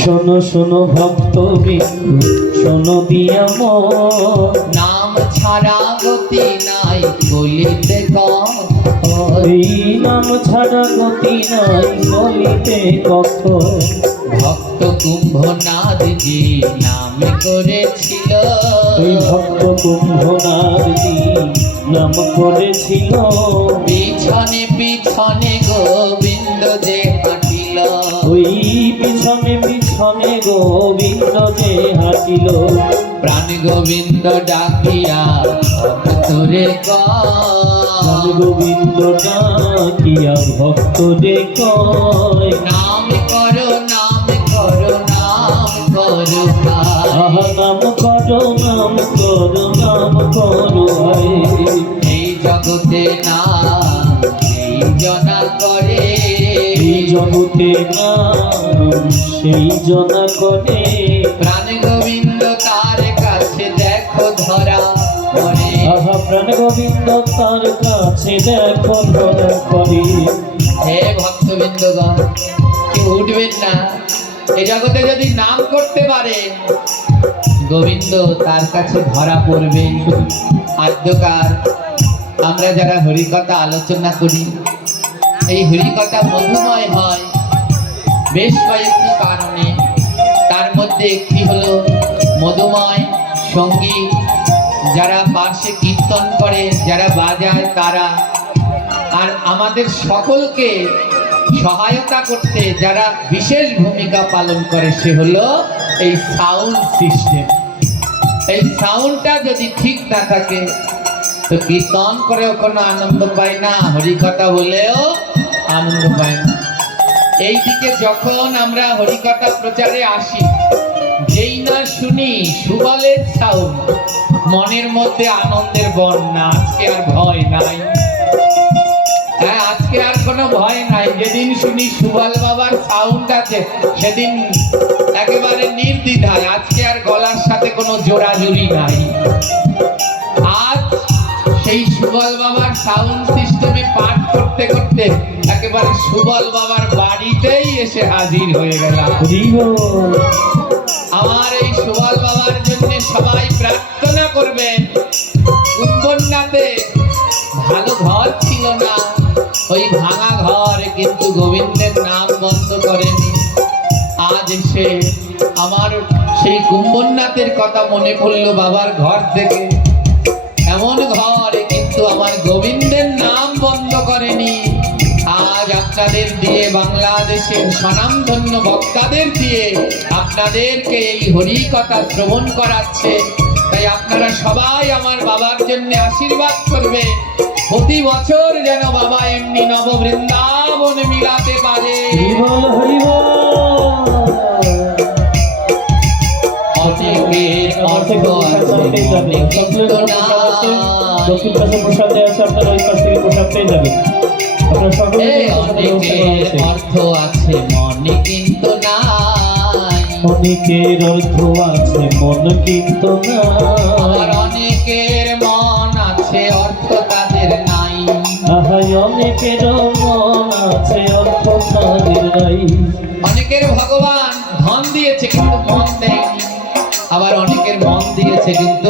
শোনো শোনো ভক্তবৃন্দ, শোনো দিয়া মন, নাম ছাড়া গতি নাই বলিতে কম, এই নাম ছাড়া গতি নাই বলিতে কত। ভক্ত কুম্ভনাথ জি নাম করেছিল, ওই ভক্ত কুম্ভনাথজি নাম করেছিল, পিছনে পিছনে গোবিন্দ যে হাঁটিল, ওই পিছনে পিছনে গোবিন্দ যে হাঁটিল। প্রাণ গোবিন্দ ডাকিয়া ভক্তরে প্রাণ কয়, গোবিন্দ ডাকিয়া ভক্ত যে কয়, নাম করো নাম করো নাম করো আহা নাম করো নাম করো নাম করো হায়। এই জগতে নাম এই জনা করে, এই জগতে নাম সেই জনা করে, প্রাণ গোবিন্দ তার কাছে দেখো ধরা পড়ে। আহা প্রাণ গোবিন্দ তার কাছে দেখো ধরা করে। হে ভক্তবৃন্দগণ, কেউ উঠবেন না। এই জগতে যদি নাম করতে পারে গোবিন্দ তার কাছে ধরা পড়বে। আদ্যকার আমরা যারা হরিকথা আলোচনা করি, এই হরিকথা মধুময় হয় বেশ কয়েকটি কারণে। তার মধ্যে একটি হলো মধুময় সঙ্গীত, যারা পার্শ্বে কীর্তন করে, যারা বাজায় তারা, আর আমাদের সকলকে সহায়তা করতে যারা বিশেষ ভূমিকা পালন করে সে হলো এই সাউন্ড সিস্টেম। এই সাউন্ডটা যদি ঠিক না থাকে তো কীর্তন করেও কোনো আনন্দ পায় না, হরিকথা বলেও আনন্দ পায় না। এই দিকে যখন আমরা হরিকথা প্রচারে আসি, যেই না শুনি সুবলের সাউন্ড, মনের মধ্যে আনন্দের বন্যা। আজকে আর ভয় নাই, হ্যাঁ আজকে আর কোনো ভয় নাই। যেদিন শুনি সুবল বাবার সাউন্ড আছে সেদিন একেবারে নির্দ্বিধায়, আজকে আর গলার সাথে কোনো জোড়াজুড়ি নাই। আজ সেই সুবল বাবার সাউন্ড সিস্টেমে পাঠ করতে করতে একেবারে সুবল বাবার বাড়িতেই এসে হাজির হয়ে গেলাম। আমার এই সুবল বাবার জন্য সবাই প্রার্থনা করবেন। কুম্ভনাথে ভালো ঘর ছিল না, ওই ভাঙা ঘর, কিন্তু গোবিন্দের নাম বন্ধ করেনি। আজ এসে আমার সেই কুম্ভনাথের কথা মনে পড়লো বাবার ঘর থেকে। এমন ঘর কিন্তু আমার গোবিন্দের নাম বন্ধ করেনি। আজ আপনাদের দিয়ে, বাংলাদেশের স্বনামধন্য বক্তাদের দিয়ে আপনাদেরকে এই হরি কথা শ্রবণ করাচ্ছে। তাই আপনারা সবাই আমার বাবার জন্য আশীর্বাদ করবেন, প্রতি বছর যেন বাবা এমনি নব বৃন্দাবন মিলাতে পারে। অনেকের অর্থ আছে, অনেক কিন্তু নাই। দক্ষিণ পাশে প্রসাদ দেওয়া আছে, আপনারা ওই পাশ থেকে প্রসাদ পেয়ে যাবেন। আপনারা সকলে এই প্রসাদের ব্যবস্থা করা অনেকের হয়েছে। অর্থ আছে মনে কিন্তু নাই, অনেকের অর্থ আছে মন কিন্তু না, আবার অনেকের মন আছে অর্থ তাদের নাই। আহাই অনেকের মন আছে অর্থ তাদের নাই। অনেকের ভগবান ধন দিয়েছে কিন্তু মন দেয়নি, আবার অনেকের মন দিয়েছে কিন্তু